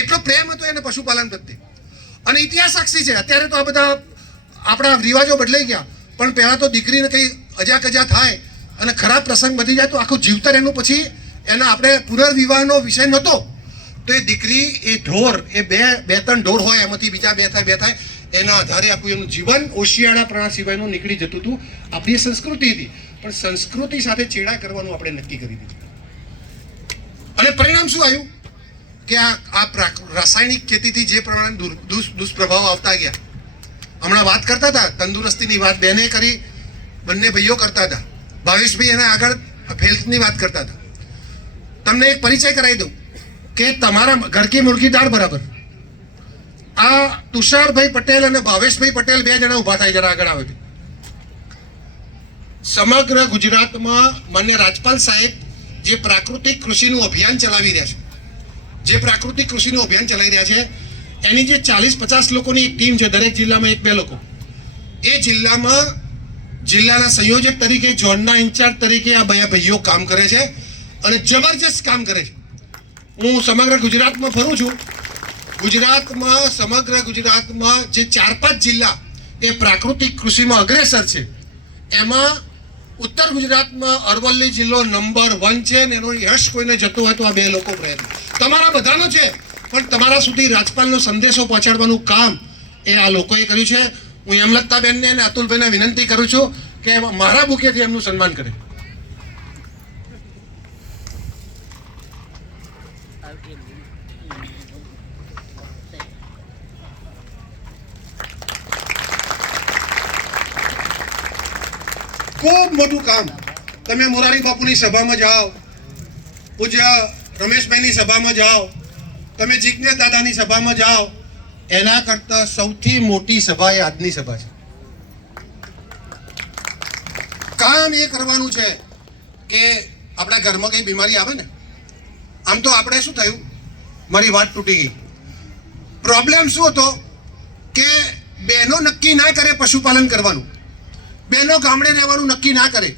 એટલો પ્રેમ હતો એને પશુપાલન પ્રત્યે. અને ઇતિહાસ સાક્ષી છે. અત્યારે તો આ બધા આપણા રિવાજો બદલાઈ ગયા, પણ પહેલાં તો દીકરીને કંઈ અજા થાય અને ખરાબ પ્રસંગ બધી જાય તો આખું જીવતર એનું પછી એના આપણે પુનર્વિવાહનો વિષય નહોતો. તો એ દીકરી એ ઢોર એ બે ત્રણ ઢોર હોય એમાંથી બીજા બે થાય એના આધારે આખું એનું જીવન ઓશિયાળા પ્રાણ સિવાયનું નીકળી જતું હતું. આપણી સંસ્કૃતિ હતી, પણ સંસ્કૃતિ સાથે ચેડા કરવાનું આપણે નક્કી કરી દીધું. અને પરિણામ શું આવ્યું કે આ રાસાયણિક ખેતીથી જે પ્રમાણે દુષ્પ્રભાવ આવતા ગયા. હમણાં વાત કરતા હતા તંદુરસ્તીની વાત બેને કરી, બંને ભાઈઓ કરતા હતા, ભાવેશભાઈ એના આગળ હેલ્થની વાત કરતા હતા. તમને એક પરિચય કરાવી દઉં કે તમારા ઘર કી મુર્ગી દાળ બરાબર. આ તુષારભાઈ પટેલ અને ભાવેશભાઈ પટેલ બે જણા ઊભા થાય, જરા આગળ આવે. સમગ્ર ગુજરાતમાં માન્ય રાજપાલ સાહેબ જે પ્રાકૃતિક કૃષિનું અભિયાન ચલાવી રહ્યા છે, એની જે 40-50 લોકોની એક ટીમ છે, દરેક જિલ્લામાં 1-2 લોકો. એ જિલ્લામાં જિલ્લાના સંયોજક તરીકે, ઝોનના ઇન્ચાર્જ તરીકે આ બે ભાઈઓ કામ કરે છે અને જબરજસ્ત કામ કરે છે. હું સમગ્ર ગુજરાતમાં ફરું છું. સમગ્ર ગુજરાતમાં જે 4-5 જિલ્લા એ પ્રાકૃતિક કૃષિમાં અગ્રેસર છે, એમાં ઉત્તર ગુજરાતમાં અરવલ્લી જિલ્લો નંબર 1 છે ને એનો યશ કોઈને જતો હોય તો આ બે લોકો પ્રયત્ન તમારા બધાનો છે, પણ તમારા સુધી રાજપાલનો સંદેશો પહોંચાડવાનું કામ એ આ લોકોએ કર્યું છે. હું હેમલતાબેનને અને અતુલભાઈને વિનંતી કરું છું કે મારા બુકેથી એમનું સન્માન કરે. ખૂબ મોટું કામ. તમે મોરારી બાપુની સભામાં જાઓ, પૂજ્ય રમેશભાઈની સભામાં જાઓ, તમે જિજ્ઞેશ દાદાની સભામાં જાઓ, એના કરતાં સૌથી મોટી સભા એ આજની સભા છે. કામ એ કરવાનું છે કે આપણા ઘરમાં કઈ બીમારી આવે ને, આમ તો આપણે શું થયું, મારી વાત તૂટી ગઈ. પ્રોબ્લેમ શું હતો કે બહેનો નક્કી ના કરે પશુપાલન કરવાનું, બહેનો ગામડે રહેવાનું નક્કી ના કરે,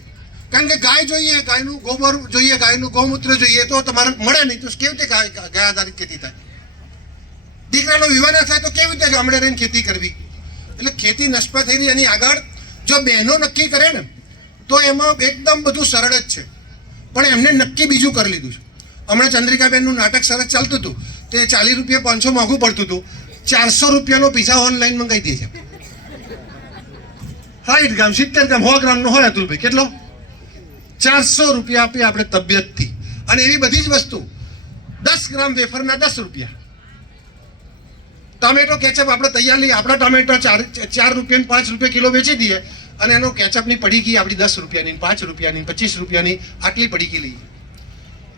કારણ કે ગાય જોઈએ, ગાયનું ગોબર જોઈએ, ગાયનું ગૌમૂત્ર જોઈએ, તો તમારે મળે નહીં તો કેવી રીતે ગાય આધારિત ખેતી થાય? દીકરાનો વિવાહ ના થાય તો કેવી રીતે ગામડે રહીને ખેતી કરવી? એટલે ખેતી નષ્ટ થઈ રહી. એની આગળ જો બહેનો નક્કી કરે ને તો એમાં એકદમ બધું સરળ જ છે, પણ એમને નક્કી બીજું કરી લીધું છે. હમણાં ચંદ્રિકાબેનનું નાટક સરસ ચાલતું હતું, તે 40 રૂપિયા 500 મોંઘું પડતું હતું, 400 રૂપિયાનો પીઝા ઓનલાઈન મંગાવી દે છે. 60 ગ્રામ 70 ગ્રામ 100 ગ્રામનો હોય અતુલભાઈ, કેટલો? 400 રૂપિયા આપીએ આપણે તબિયતથી. અને એવી બધી જ વસ્તુ 10 ગ્રામ વેફરના 10 રૂપિયા. ટમેટો કેચઅપ આપણે તૈયાર લઈએ, આપણા ટમેટો 4 રૂપિયા 5 રૂપિયા કિલો વેચી દઈએ, અને એનો કેચઅપની પડીકી આપણી 10 રૂપિયાની 5 રૂપિયાની 25 રૂપિયાની આટલી પડીકી લઈએ.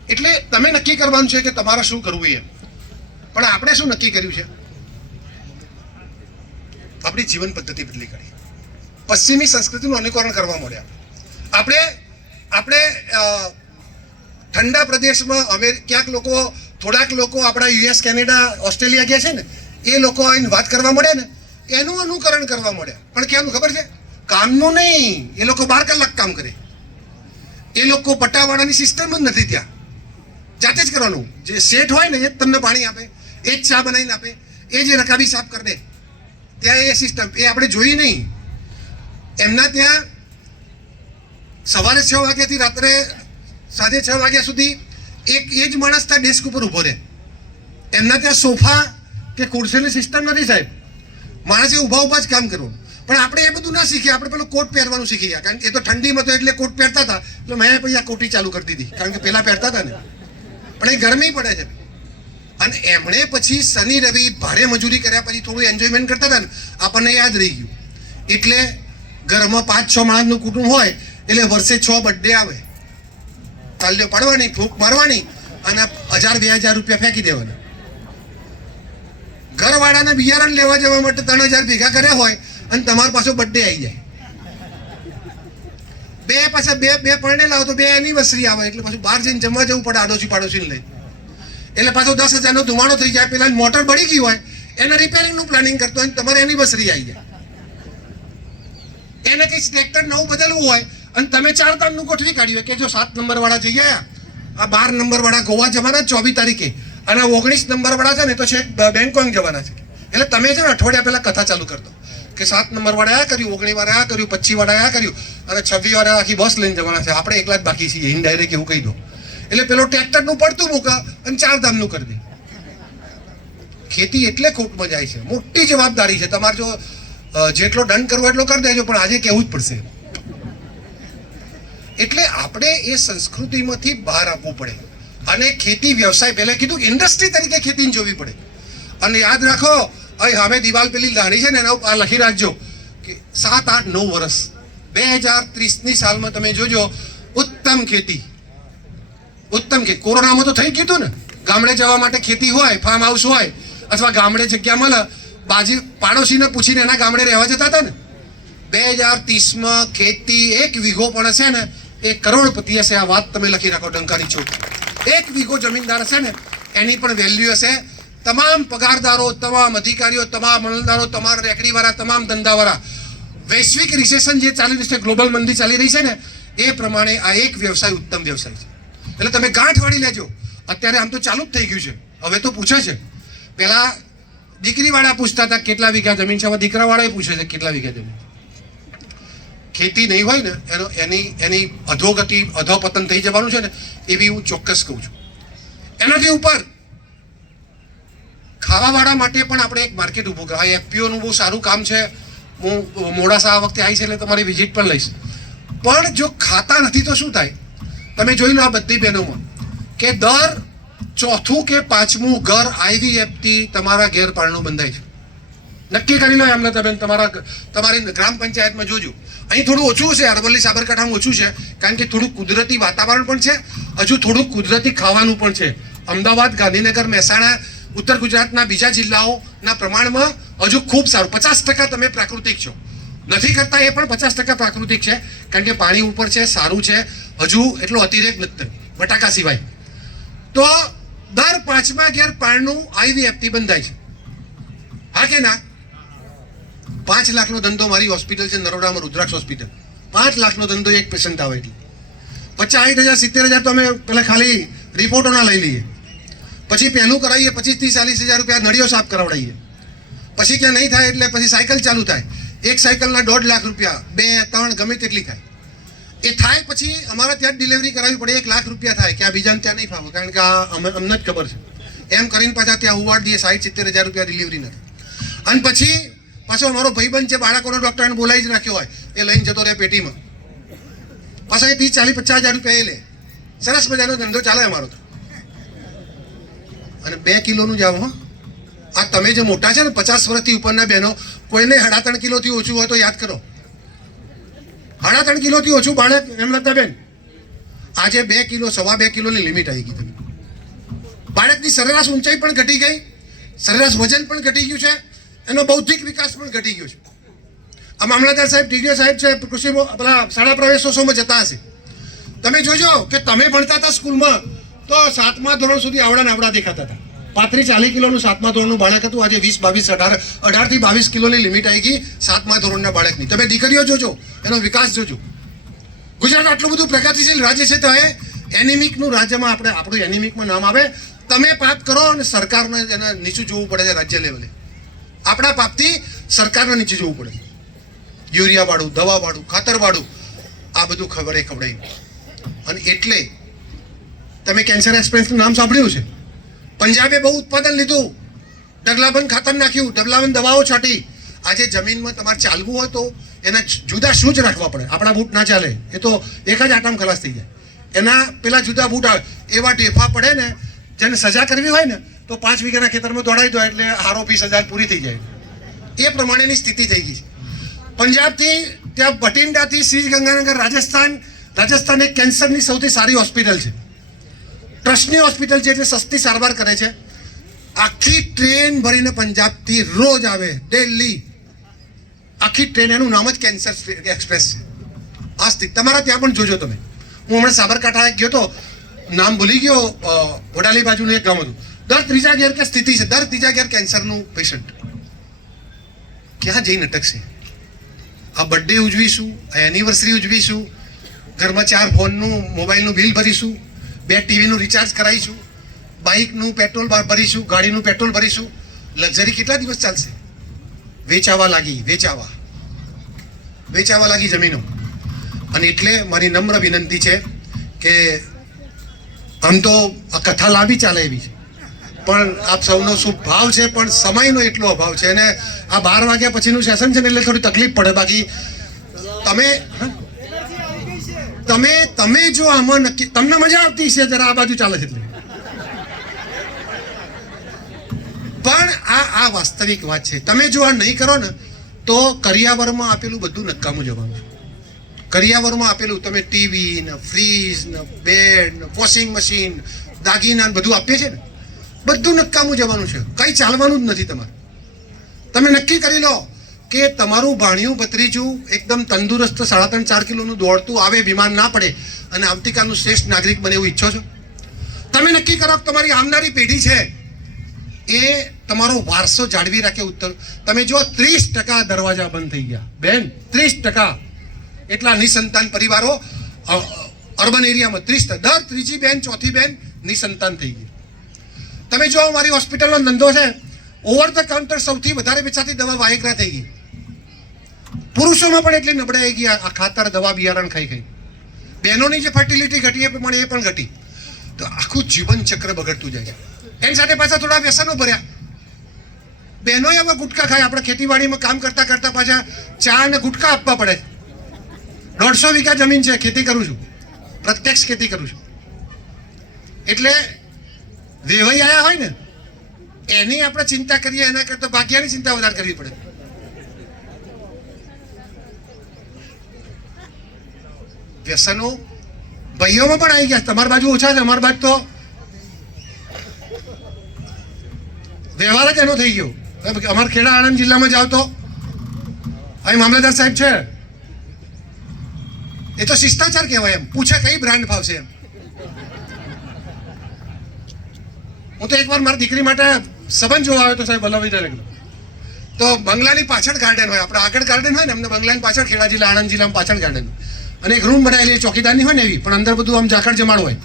એટલે તમે નક્કી કરવાનું છે કે તમારે શું કરવું એમ. પણ આપણે શું નક્કી કર્યું છે? આપણી જીવન પદ્ધતિ બદલી કરી, પશ્ચિમી સંસ્કૃતિનું અનુકરણ કરવા મળ્યા. આપણે ઠંડા પ્રદેશમાં ક્યાંક લોકો, થોડાક લોકો આપણા US કેનેડા ઓસ્ટ્રેલિયા ગયા છે ને, એ લોકો આવીને વાત કરવા મળ્યા ને, એનું અનુકરણ કરવા મળ્યા. પણ ક્યાંનું ખબર છે? કામનું નહીં. એ લોકો 12 કલાક કામ કરે. એ લોકો પટ્ટાવાળાની સિસ્ટમ જ નથી ત્યાં, જાતે જ કરવાનું. જે શેઠ હોય ને એ જ તમને પાણી આપે, એ જ ચા બનાવીને આપે, એ જ રકાબી સાફ કરી દે. ત્યાં એ સિસ્ટમ એ આપણે જોઈ નહીં. એમના ત્યાં સવારે 6 વાગ્યાથી રાત્રે સાંજે 6 વાગ્યા સુધી એ જ માણસ ત્યાં ડેસ્ક ઉપર ઊભો રહે. એમના ત્યાં સોફા કે ખુરશીની સિસ્ટમ નથી સાહેબ, માણસે ઊભા જ કામ કરવું. પણ આપણે એ બધું ના શીખ્યા, આપણે પેલું કોટ પહેરવાનું શીખી ગયા, કારણ કે એ તો ઠંડીમાં તો એટલે કોટ પહેરતા હતા, એટલે મેં પછી આ કોટી ચાલુ કરી દીધી, કારણ કે પેલા પહેરતા હતા ને. પણ એ ગરમી પડે છે, અને એમણે પછી શનિ રવિ ભારે મજૂરી કર્યા પછી થોડું એન્જોયમેન્ટ કરતા હતા ને, આપણને યાદ રહી ગયું. એટલે ઘરમાં 5-6 માણસનું કુટુંબ હોય એટલે વર્ષે 6 બર્થડે આવે, તાલીઓ પાડવાની, ફૂંક મારવાની, અને 1000-2000 રૂપિયા ફેંકી દેવાના. ઘરવાળાને બિયારણ લેવા જવા માટે 3000 ભેગા કર્યા હોય અને તમારો પાછો બર્થડે આવી જાય. બે પરણેલા હોય તો 2 એનિવર્સરી આવે, એટલે પાછું બહાર જઈને જમવા જવું પડે આડોશી પાડોશીને લઈ. એટલે પાછો 10,000નો ધુમાડો થઈ જાય. પેલા મોટર બળી ગઈ હોય એને રિપેરિંગનું પ્લાનિંગ કરતો હોય, તમારે એનિવર્સરી આવી જાય. એને કંઈ ટ્રેક્ટર નવું બદલવું હોય અને તમે 4 તારનું ગોઠવી કાઢ્યું કે જો 7 નંબરવાળા જઈ આવ્યા, આ 12 નંબરવાળા ગોવા જવાના 24 તારીખે, અને 19 નંબરવાળા છે ને તો છે બેંકોક જવાના છે. એટલે તમે છે ને અઠવાડિયા પહેલા કથા ચાલુ કરતો કે 7 નંબરવાળા આ કર્યું, 19 વાળા આ કર્યું, 25 વાળા આ કર્યું, અને 26 વાળા આખી બસ લઈને જવાના છે, આપણે એકલા જ બાકી છીએ, ઇનડાયરેક્ટ એવું કહી દો. એટલે પેલો ટ્રેક્ટરનું પડતું મૂકા અને 4 ધામનું કરી દે. ખેતી એટલે ખોટમાં જાય છે, મોટી જવાબદારી છે. તમારે જો જેટલો દંડ કરવો એટલો કરી દેજો, પણ આજે કહેવું જ પડશે. એટલે આપણે એ સંસ્કૃતિમાંથી બહાર આવવું પડે, અને ખેતી વ્યવસાય પહેલા કીધું ઇન્ડસ્ટ્રી તરીકે ખેતીને જોવી પડે. અને યાદ રાખો, અહીં હવે દિવાલ પેલી લાણી છે ને એના ઉપર લખી રાખજો કે 7, 8, 9 વર્ષ 2030ની સાલમાં તમે જોજો ઉત્તમ ખેતી. કોરોનામાં તો થઈ ગયું હતું ને, ગામડે જવા માટે ખેતી હોય, ફાર્મ હાઉસ હોય, અથવા ગામડે જગ્યા મળે, બાજી પાડોશીને પૂછીને એના ગામડે રહેવા જતા હતા ને. 2030માં ખેતી 1 વીઘો પણ હશે ને એ કરોડપતિ હશે. આ વાત તમે લખી રાખો, ડંકાની ચોટ. 1 વીઘો જમીનદાર હશે ને એની પણ વેલ્યુ હશે. તમામ પગારદારો, તમામ અધિકારીઓ, તમામ અમલદારો, તમામ રેકડીવાળા, તમામ ધંધાવાળા, વૈશ્વિક રિસેશન જે ચાલી રહી છે, ગ્લોબલ મંદી ચાલી રહી છે ને, એ પ્રમાણે આ એક વ્યવસાય ઉત્તમ વ્યવસાય છે. એટલે તમે ગાંઠ વાળી લેજો. અત્યારે આમ તો ચાલુ જ થઈ ગયું છે, હવે તો પૂછે છે. પહેલા દીકરીવાળા પૂછતા હતા કેટલા વીઘા જમીન છે, હવે દીકરાવાળા પૂછે છે કેટલા વીઘા જમીન. ખેતી નહીં હોય ને એની અધોગતિ અધોપતન થઈ જવાનું છે ને, એવી હું ચોક્કસ કહું છું. એનાથી ઉપર ખાવાવાળા માટે પણ આપણે એક માર્કેટ ઊભું કરવા. એફપીઓનું બહુ સારું કામ છે. હું મોડાસા આ વખતે આવી છે એટલે તમારી વિઝિટ પણ લઈશ. પણ જો ખાતા નથી તો શું થાય? તમે જોઈ લો આ બધી બહેનોમાં કે દર ચોથું કે પાંચમું ઘર આઈવીએફથી તમારા ઘેર પારણું બંધાય છે. નક્કી કરી લો એમને તમે તમારી ગ્રામ પંચાયતમાં જોજો. અહીં થોડું ઓછું છે, અરવલ્લી સાબરકાંઠામાં ઓછું છે, કારણ કે થોડું કુદરતી વાતાવરણ પણ છે, હજુ થોડું કુદરતી ખાવાનું પણ છે. અમદાવાદ, ગાંધીનગર, મહેસાણા, ઉત્તર ગુજરાતના બીજા જિલ્લાઓના પ્રમાણમાં હજુ ખૂબ સારું 50% તમે પ્રાકૃતિક છો. નથી કરતા એ પણ 50% પ્રાકૃતિક છે, કારણ કે પાણી ઉપર છે, સારું છે, હજુ એટલો અતિરેક નથી બટાકા સિવાય. તો દર 5મા ઘેર પારણું આઈવીએફથી બંધાય છે. હા કે ના? 5 લાખનો ધંધો મારી હોસ્પિટલ છે નરોડામાં, રુદ્રાક્ષ હોસ્પિટલ. 5 લાખનો ધંધો એક પેશન્ટ આવે એટલે 50,000, 60,000 તો અમે પેલા ખાલી રિપોર્ટોના લઈ લઈએ. પછી પહેલું કરાવીએ 25-30-40,000 રૂપિયા નળીઓ સાફ કરાવડાવીએ. પછી ક્યાં નહીં થાય એટલે પછી સાયકલ ચાલુ થાય. એક સાયકલના 1.5 લાખ રૂપિયા, 2-3 ગમે તેટલી થાય. એ થાય પછી અમારે ત્યાં ડિલિવરી કરાવવી પડે, 1 લાખ રૂપિયા થાય. કે આ બીજાને ત્યાં નહીં ફાવે, કારણ કે આ અમને જ ખબર છે. એમ કરીને પાછા ત્યાં ઉવાડ દઈએ 60-70,000 રૂપિયા ડિલિવરી નથી. અને પછી પાછો અમારો ભાઈબંધ છે બાળકોનો ડૉક્ટર એને બોલાવી જ રાખ્યો હોય, એ લઈને જતો રહે પેટીમાં. પાછા એ 30-40-50,000 રૂપિયા એ લે. સરસ મજાનો ધંધો ચાલે અમારો તો. અને 2 કિલોનું જ આવો. આ તમે જે મોટા છે ને 50 વર્ષથી ઉપરના બહેનો, કોઈને 3.5 કિલોથી ઓછું હોય તો યાદ કરો. 3.5 કિલોથી ઓછું બાળક એમ લતા બેન, આજે 2 કિલો 2.5 કિલોની લિમિટ આવી ગઈ. તમે બાળકની સરેરાશ ઊંચાઈ પણ ઘટી ગઈ, સરેરાશ વજન પણ ઘટી ગયું છે, એનો બૌદ્ધિક વિકાસ પણ ઘટી ગયો છે. આ મામલતદાર સાહેબ, ટીડીઓ સાહેબ છે, કૃષિ પેલા શાળા પ્રવેશોત્સવમાં જતા હશે. તમે જોજો કે તમે ભણતા હતા સ્કૂલમાં તો 7મા ધોરણ સુધી આવડા દેખાતા હતા. 35-40 કિલોનું 7મા ધોરણનું બાળક હતું. આજે 20-22, 18થી 22 કિલોની લિમિટ આવી ગઈ 7મા ધોરણના બાળકની. તમે દીકરીઓ જોજો, એનો વિકાસ જોજો. ગુજરાત આટલું બધું પ્રગતિશીલ રાજ્ય છે તો એ એનિમિકનું રાજ્યમાં આપણું એનિમિકમાં નામ આવે. તમે પાપ કરો અને સરકારને એને નીચું જોવું પડે છે. રાજ્ય લેવલે આપણા પાપથી સરકારને નીચે જોવું પડે. યુરિયાવાળું, દવાવાળું, ખાતરવાળું આ બધું ખવડાવ્યું. અને એટલે તમે કેન્સર એક્સપ્રેસનું નામ સાંભળ્યું છે? પંજાબે બહુ ઉત્પાદન લીધું, ડગલાબંધ ખાતર નાખ્યું, ડગલાબંધ દવાઓ છાંટી. આજે જમીનમાં તમારે ચાલવું હોય તો એના જુદા શૂઝ રાખવા પડે. આપણા બૂટ ના ચાલે, એ તો એક જ આટામ ખલાસ થઈ જાય. એના પેલા જુદા બૂટ આવે, એવા ઢેફા પડે ને. જેને સજા કરવી હોય ને તો 5 વીઘાના ખેતરમાં દોડાવી દો એટલે આરોપી સજા પૂરી થઈ જાય. એ પ્રમાણેની સ્થિતિ થઈ ગઈ છે. પંજાબથી ત્યાં બઠિંડાથી શ્રી ગંગાનગર, રાજસ્થાન એક કેન્સરની સૌથી સારી હોસ્પિટલ છે. ટ્રસ્ટની હોસ્પિટલ છે, એટલે સસ્તી સારવાર કરે છે. આખી ટ્રેન ભરીને પંજાબથી રોજ આવે, દિલ્હી આખી ટ્રેન. એનું નામ જ કેન્સર એક્સપ્રેસ છે. આ સ્થિતિ તમારા ત્યાં પણ જોજો તમે. હું હમણાં સાબરકાંઠા ગયો તો, નામ ભૂલી ગયો, વડાલી બાજુનું એક ગામ હતું. દર 3જા ઘેર કે સ્થિતિ છે, દર 3જા ઘેર કેન્સરનું પેશન્ટ. ક્યાં જઈને અટકશે? આ બર્થડે ઉજવીશું, આ એનિવર્સરી ઉજવીશું, ઘરમાં 4 ફોનનું મોબાઈલનું બિલ ભરીશું, 2 ટીવીનું રિચાર્જ કરાવીશું, બાઇકનું પેટ્રોલ ભરીશું, ગાડીનું પેટ્રોલ ભરીશું. લક્ઝરી કેટલા દિવસ ચાલશે? વેચાવા લાગી જમીનો. અને એટલે મારી નમ્ર વિનંતી છે કે આમ તો આ કથા લાંબી ચાલે એવી છે, પણ આપ સૌનો શુભ ભાવ છે, પણ સમયનો એટલો અભાવ છે. અને આ 12 વાગ્યા પછીનું સેશન છે ને એટલે થોડી તકલીફ પડે. બાકી તમે જો આમાં નક્કી, તમને મજા આવતી છે જરા આ બાજુ ચાલે છે એટલે. પણ આ વાસ્તવિક વાત છે. તમે જો આ નહીં કરો ને તો કરિયાવરમાં આપેલું બધું નકામું જવાનું છે. કરિયાવરમાં આપેલું તમે ટીવી ને, ફ્રીજ ને, બેડ ને, વોશિંગ મશીન, દાગીના બધું આપીએ છે ને, બધું નકામું જવાનું છે. કંઈ ચાલવાનું જ નથી તમારે. તમે નક્કી કરી લો કે તમારું ભાણિયું ભત્રીજું એકદમ તંદુરસ્ત 3.5-4 કિલોનું દોડતું આવે, બીમાર ના પડે અને આવતીકાલનું શ્રેષ્ઠ નાગરિક બને એવું ઈચ્છો છો? તમે નક્કી કરો કે તમારી આવનારી પેઢી છે એ તમારો વારસો જાળવી રાખે. તમે જો 30% દરવાજા બંધ થઈ ગયા બેન, 30%. એટલા નિસંતાન પરિવારો અર્બન એરિયામાં 30%. દર 3જી બેન, 4થી બેન નિસંતાન થઈ ગઈ. તમે જો મારી હોસ્પિટલનો ધંધો છે, ઓવર ધ કાઉન્ટર સૌથી વધારે વેચાતી દવા વાયગ્રા થઈ ગઈ. પુરુષોમાં પણ એટલી નબળાઈ આવી ગઈ આ ખાતર દવા બિયારણ ખાઈ ખાઈ. બહેનોની જે ફર્ટિલિટી ઘટી એ પ્રમાણે એ પણ ઘટી. તો આખું જીવન ચક્ર બગડતું જાય છે. એની સાથે પાછા થોડા વ્યસનો ભર્યા. બહેનો એવા ગુટકા ખાય. આપણે ખેતીવાડીમાં કામ કરતા કરતા પાછા ચા અને ગુટકા આપવા પડે. 150 વીઘા જમીન છે, ખેતી કરું છું, પ્રત્યક્ષ ખેતી કરું છું. એટલે વેવાઈ આવ્યા હોય ને એની આપણે ચિંતા કરીએ એના કરતા ભાગ્યાની ચિંતા વધારે કરવી પડે. વ્યસનો ભાઈઓમાં પણ આવી ગયા. તમારી બાજુ ઓછા છે, અમારી બાજુ તો વ્યવહાર જ એનો થઈ ગયો. અમારા ખેડા આણંદ જિલ્લામાં જાવ તો અહીં મામલતદાર સાહેબ છે, એ તો શિષ્ટાચાર કહેવાય. એમ પૂછે કઈ બ્રાન્ડ ફાવશે એમ. હું તો એકવાર મારી દીકરી માટે સંબંધ જોવા આવ્યો તો સાહેબ વલ્લભભાઈ તો બંગલાની પાછળ ગાર્ડન હોય, આપણે આગળ ગાર્ડન હોય ને, અમને બંગલાની પાછળ ખેડા જિલ્લા આણંદ જિલ્લામાં પાછળ ગાર્ડન અને એક રૂમ બનાવેલી ચોકીદારની હોય ને એવી, પણ અંદર બધું આમ ઝાકળ જમાડ હોય,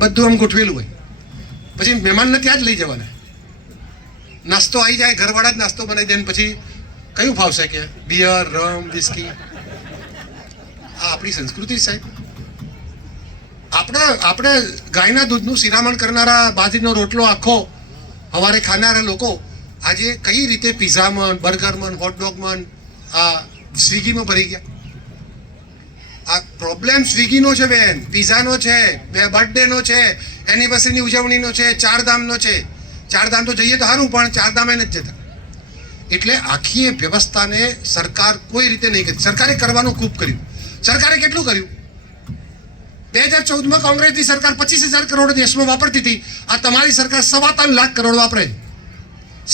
બધું આમ ગોઠવેલું હોય. પછી મહેમાનને ત્યાં જ લઈ જવાના. નાસ્તો આવી જાય, ઘરવાળા જ નાસ્તો બનાવી દે. પછી કયું ફાવશે કે બિયર, રમ, વિસ્કી? આ આપણી સંસ્કૃતિ સાહેબ. આપણે ગાયના દૂધનું શિરામણ કરનારા, બાજરીનો રોટલો આખો સવારે ખાનારા લોકો આજે કઈ રીતે પિઝામાં, બર્ગરમાં, હોટડોગમાં, આ સ્વિગીમાં ભરી ગયા. આ પ્રોબ્લેમ સ્વિગીનો છે બેન, પિઝાનો છે, બર્થડેનો છે, એનિવર્સરીની ઉજવણીનો છે, ચારધામનો છે. ચારધામ તો જઈએ તો સારું, પણ ચારધામે નથી જતા. એટલે આખી વ્યવસ્થાને સરકાર કોઈ રીતે નહીં કરી. સરકારે કરવાનું ખૂબ કર્યું. સરકારે કેટલું કર્યું? 2014માં કોંગ્રેસની સરકાર 25,000 કરોડ દેશમાં વાપરતી હતી. આ તમારી સરકાર 3.25 લાખ કરોડ વાપરે.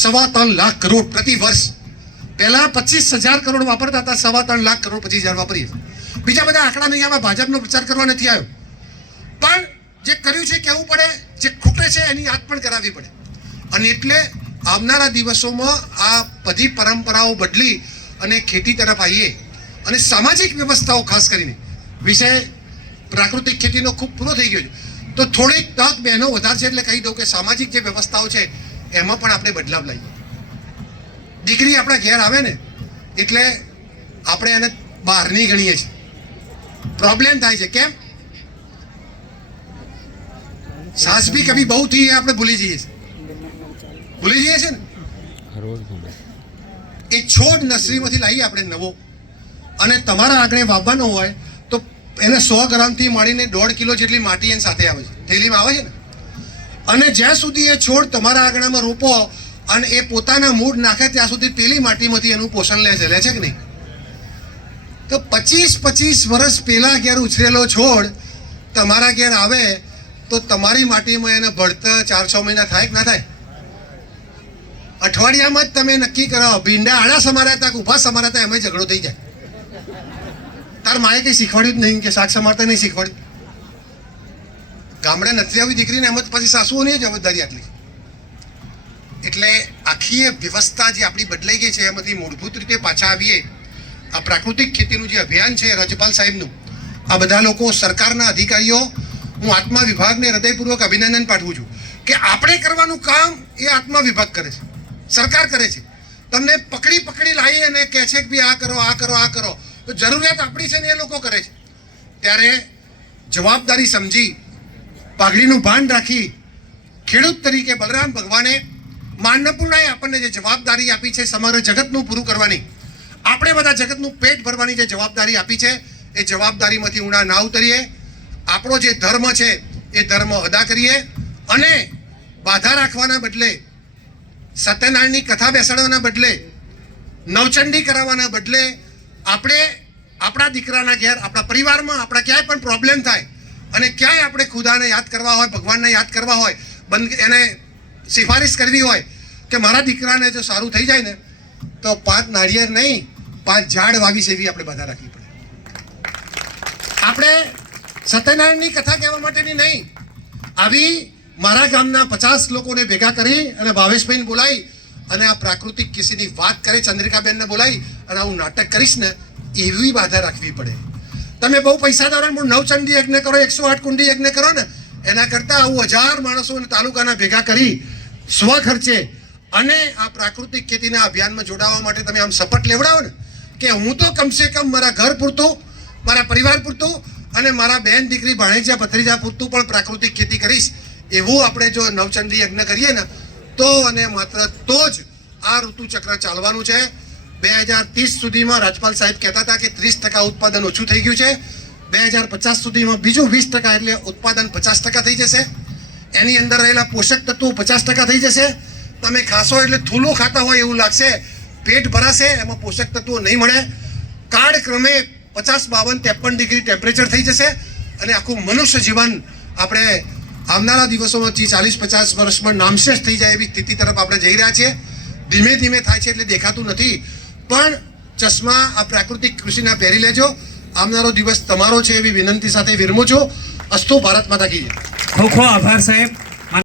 3.25 લાખ કરોડ પ્રતિ વર્ષ. પહેલા 25,000 કરોડ વાપરતા હતા, 3.25 લાખ કરોડ 25,000 વાપરીએ. બીજા બધા આંકડા નહીં આવ્યા. ભાજપનો પ્રચાર કરવા નથી આવ્યો. પણ જે કર્યું છે કહેવું પડે, જે ખૂટે છે એની યાદ પણ કરાવવી પડે. અને એટલે આવનારા દિવસોમાં આ બધી પરંપરાઓ બદલી અને ખેતી તરફ આવીએ. અને સામાજિક વ્યવસ્થાઓ ખાસ કરીને વિષય પ્રાકૃતિક ખેતીનો ખૂબ પૂરો થઈ ગયો છે. તો થોડીક તક બહેનો વધારે છે એટલે કહી દઉં કે સામાજિક જે વ્યવસ્થાઓ છે એમાં પણ આપણે બદલાવ લાવીએ. દીકરી આપણા ઘેર આવે ને એટલે આપણે એને બહારની ગણીએ છીએ. પ્રોબ્લેમ થાય છે. કેમ? સાસ ભી કભી બહુ થી આપણે ભૂલી જઈએ છીએ. ને એ છોડ નર્સરીમાંથી લાવીએ આપણે નવો, અને તમારા આંગણે વાવવાનો હોય તો એને 100 ગ્રામથી માંડીને 1.5 કિલો જેટલી માટી એની સાથે આવે છે, થેલીમાં આવે છે ને. અને જ્યાં સુધી એ છોડ તમારા આંગણામાં રોપો અને એ પોતાના મૂળ નાખે ત્યાં સુધી પેલી માટીમાંથી એનું પોષણ લે છે કે નહીં? તો 25 વર્ષ પહેલા ઘેર ઉછરેલો છોડ તમારા ઘેર આવે તો તમારી માટીમાં એને ભળતા 4-6 મહિના થાય કે ના થાય? અઠવાડિયામાં જ તમે નક્કી કરો ભીંડા આડા સમાર્યા હતા કે ઊભા સમાર્યા હતા, એમાં ઝઘડો થઈ જાય. તાર માએ કંઈ શીખવાડ્યું જ નહીં કે શાક સમારતા નહીં શીખવાડ્યું. ગામડે નથી આવી દીકરીને એમ જ પછી સાસુઓની જવાબદારી આટલી. એટલે આખી વ્યવસ્થા જે આપણી બદલાઈ ગઈ છે એમાંથી મૂળભૂત રીતે પાછા આવીએ. આ પ્રાકૃતિક ખેતીનું જે અભિયાન છે રાજ્યપાલ સાહેબનું, આ બધા લોકો, સરકારના અધિકારીઓ, હું આત્મા વિભાગને હૃદયપૂર્વક અભિનંદન પાઠવું છું કે આપણે કરવાનું કામ એ આત્મા વિભાગ કરે છે, સરકાર કરે છે. તમને પકડી લાવી અને કહે છે કે ભાઈ આ કરો, આ કરો, આ કરો. તો જરૂરિયાત આપણી છે ને એ લોકો કરે છે. ત્યારે જવાબદારી સમજી, પાઘડીનું ભાન રાખી, ખેડૂત તરીકે બલરામ ભગવાને, માન્યપૂર્ણાએ આપણને જે જવાબદારી આપી છે સમગ્ર જગતનું પૂરું કરવાની, આપણે બધા જગતનું પેટ ભરવાની જે જવાબદારી આપી છે એ જવાબદારીમાંથી ઊંડા ના ઉતરીએ. આપણો જે ધર્મ છે એ ધર્મ અદા કરીએ અને બાધા રાખવાના બદલે, સત્યનારાયણની કથા બેસાડવાના બદલે, નવચંડી કરાવવાના બદલે આપણે આપણા દીકરાના ઘેર, આપણા પરિવારમાં આપણા ક્યાંય પણ પ્રોબ્લેમ થાય અને ક્યાંય આપણે ખુદાને યાદ કરવા હોય, ભગવાનને યાદ કરવા હોય, એને સિફારિશ કરવી હોય કે મારા દીકરાને જો સારું થઈ જાય ને તો 5 નાળિયેર નહીં 5 ઝાડ વાવી સેવી આપણે બાધા રાખવી પડે. આપણે સત્યનારાયણની કથા કહેવા માટેની નહીં, આવી મારા ગામના 50 લોકોને ભેગા કરી અને ભાવેશભાઈને બોલાવી અને આ પ્રાકૃતિક ખેતીની વાત કરે, ચંદ્રિકાબેનને બોલાવી અને આવું નાટક કરીશ ને એવી બાધા રાખવી પડે. તમે બહુ પૈસાદાર નવચંડી યજ્ઞ કરો, 108 કુંડી યજ્ઞ કરો ને, એના કરતાં આવું 1000 માણસોને તાલુકાના ભેગા કરી સ્વખર્ચે અને આ પ્રાકૃતિક ખેતીના અભિયાનમાં જોડાવા માટે તમે આમ શપથ લેવડાવો ને કે હું તો કમસે કમ મારા ઘર પૂરતું, મારા પરિવાર પૂરતું અને મારા બેન દીકરી ભાણેજા ભત્રીજા પૂરતું પણ પ્રાકૃતિક ખેતી કરીશ, એવું આપણે જો નવચંડી યજ્ઞ કરીએ ને તો અને માત્ર તો જ આ ઋતુચક્ર ચાલવાનું છે. 2030 સુધીમાં રાજપાલ સાહેબ કહેતા હતા કે 30% ઉત્પાદન ઓછું થઈ ગયું છે. 2050 સુધીમાં બીજું 20% એટલે ઉત્પાદન 50% થઈ જશે. એની અંદર રહેલા પોષક તત્વો 50% થઈ જશે. તમે ખાશો એટલે થૂલું ખાતા હોય એવું લાગશે, પેટ ભરાશે, એમાં પોષક તત્વો નહીં મળે. કાળક્રમે 50, 52, 53 ડિગ્રી ટેમ્પરેચર થઈ જશે અને આખું મનુષ્ય જીવન આપણે આવનારા દિવસોમાં 40-50 વર્ષમાં નામશેષ થઈ જાય એવી સ્થિતિ તરફ આપણે જઈ રહ્યા છીએ. ધીમે ધીમે થાય છે એટલે દેખાતું નથી, પણ ચશ્મા આ પ્રાકૃતિક કૃષિના પહેરી લેજો. આવનારો દિવસ તમારો છે એવી વિનંતી સાથે વિરમું છું. અસ્તુ ભારત માતા કી જય. ખૂબ ખૂબ આભાર સાહેબ.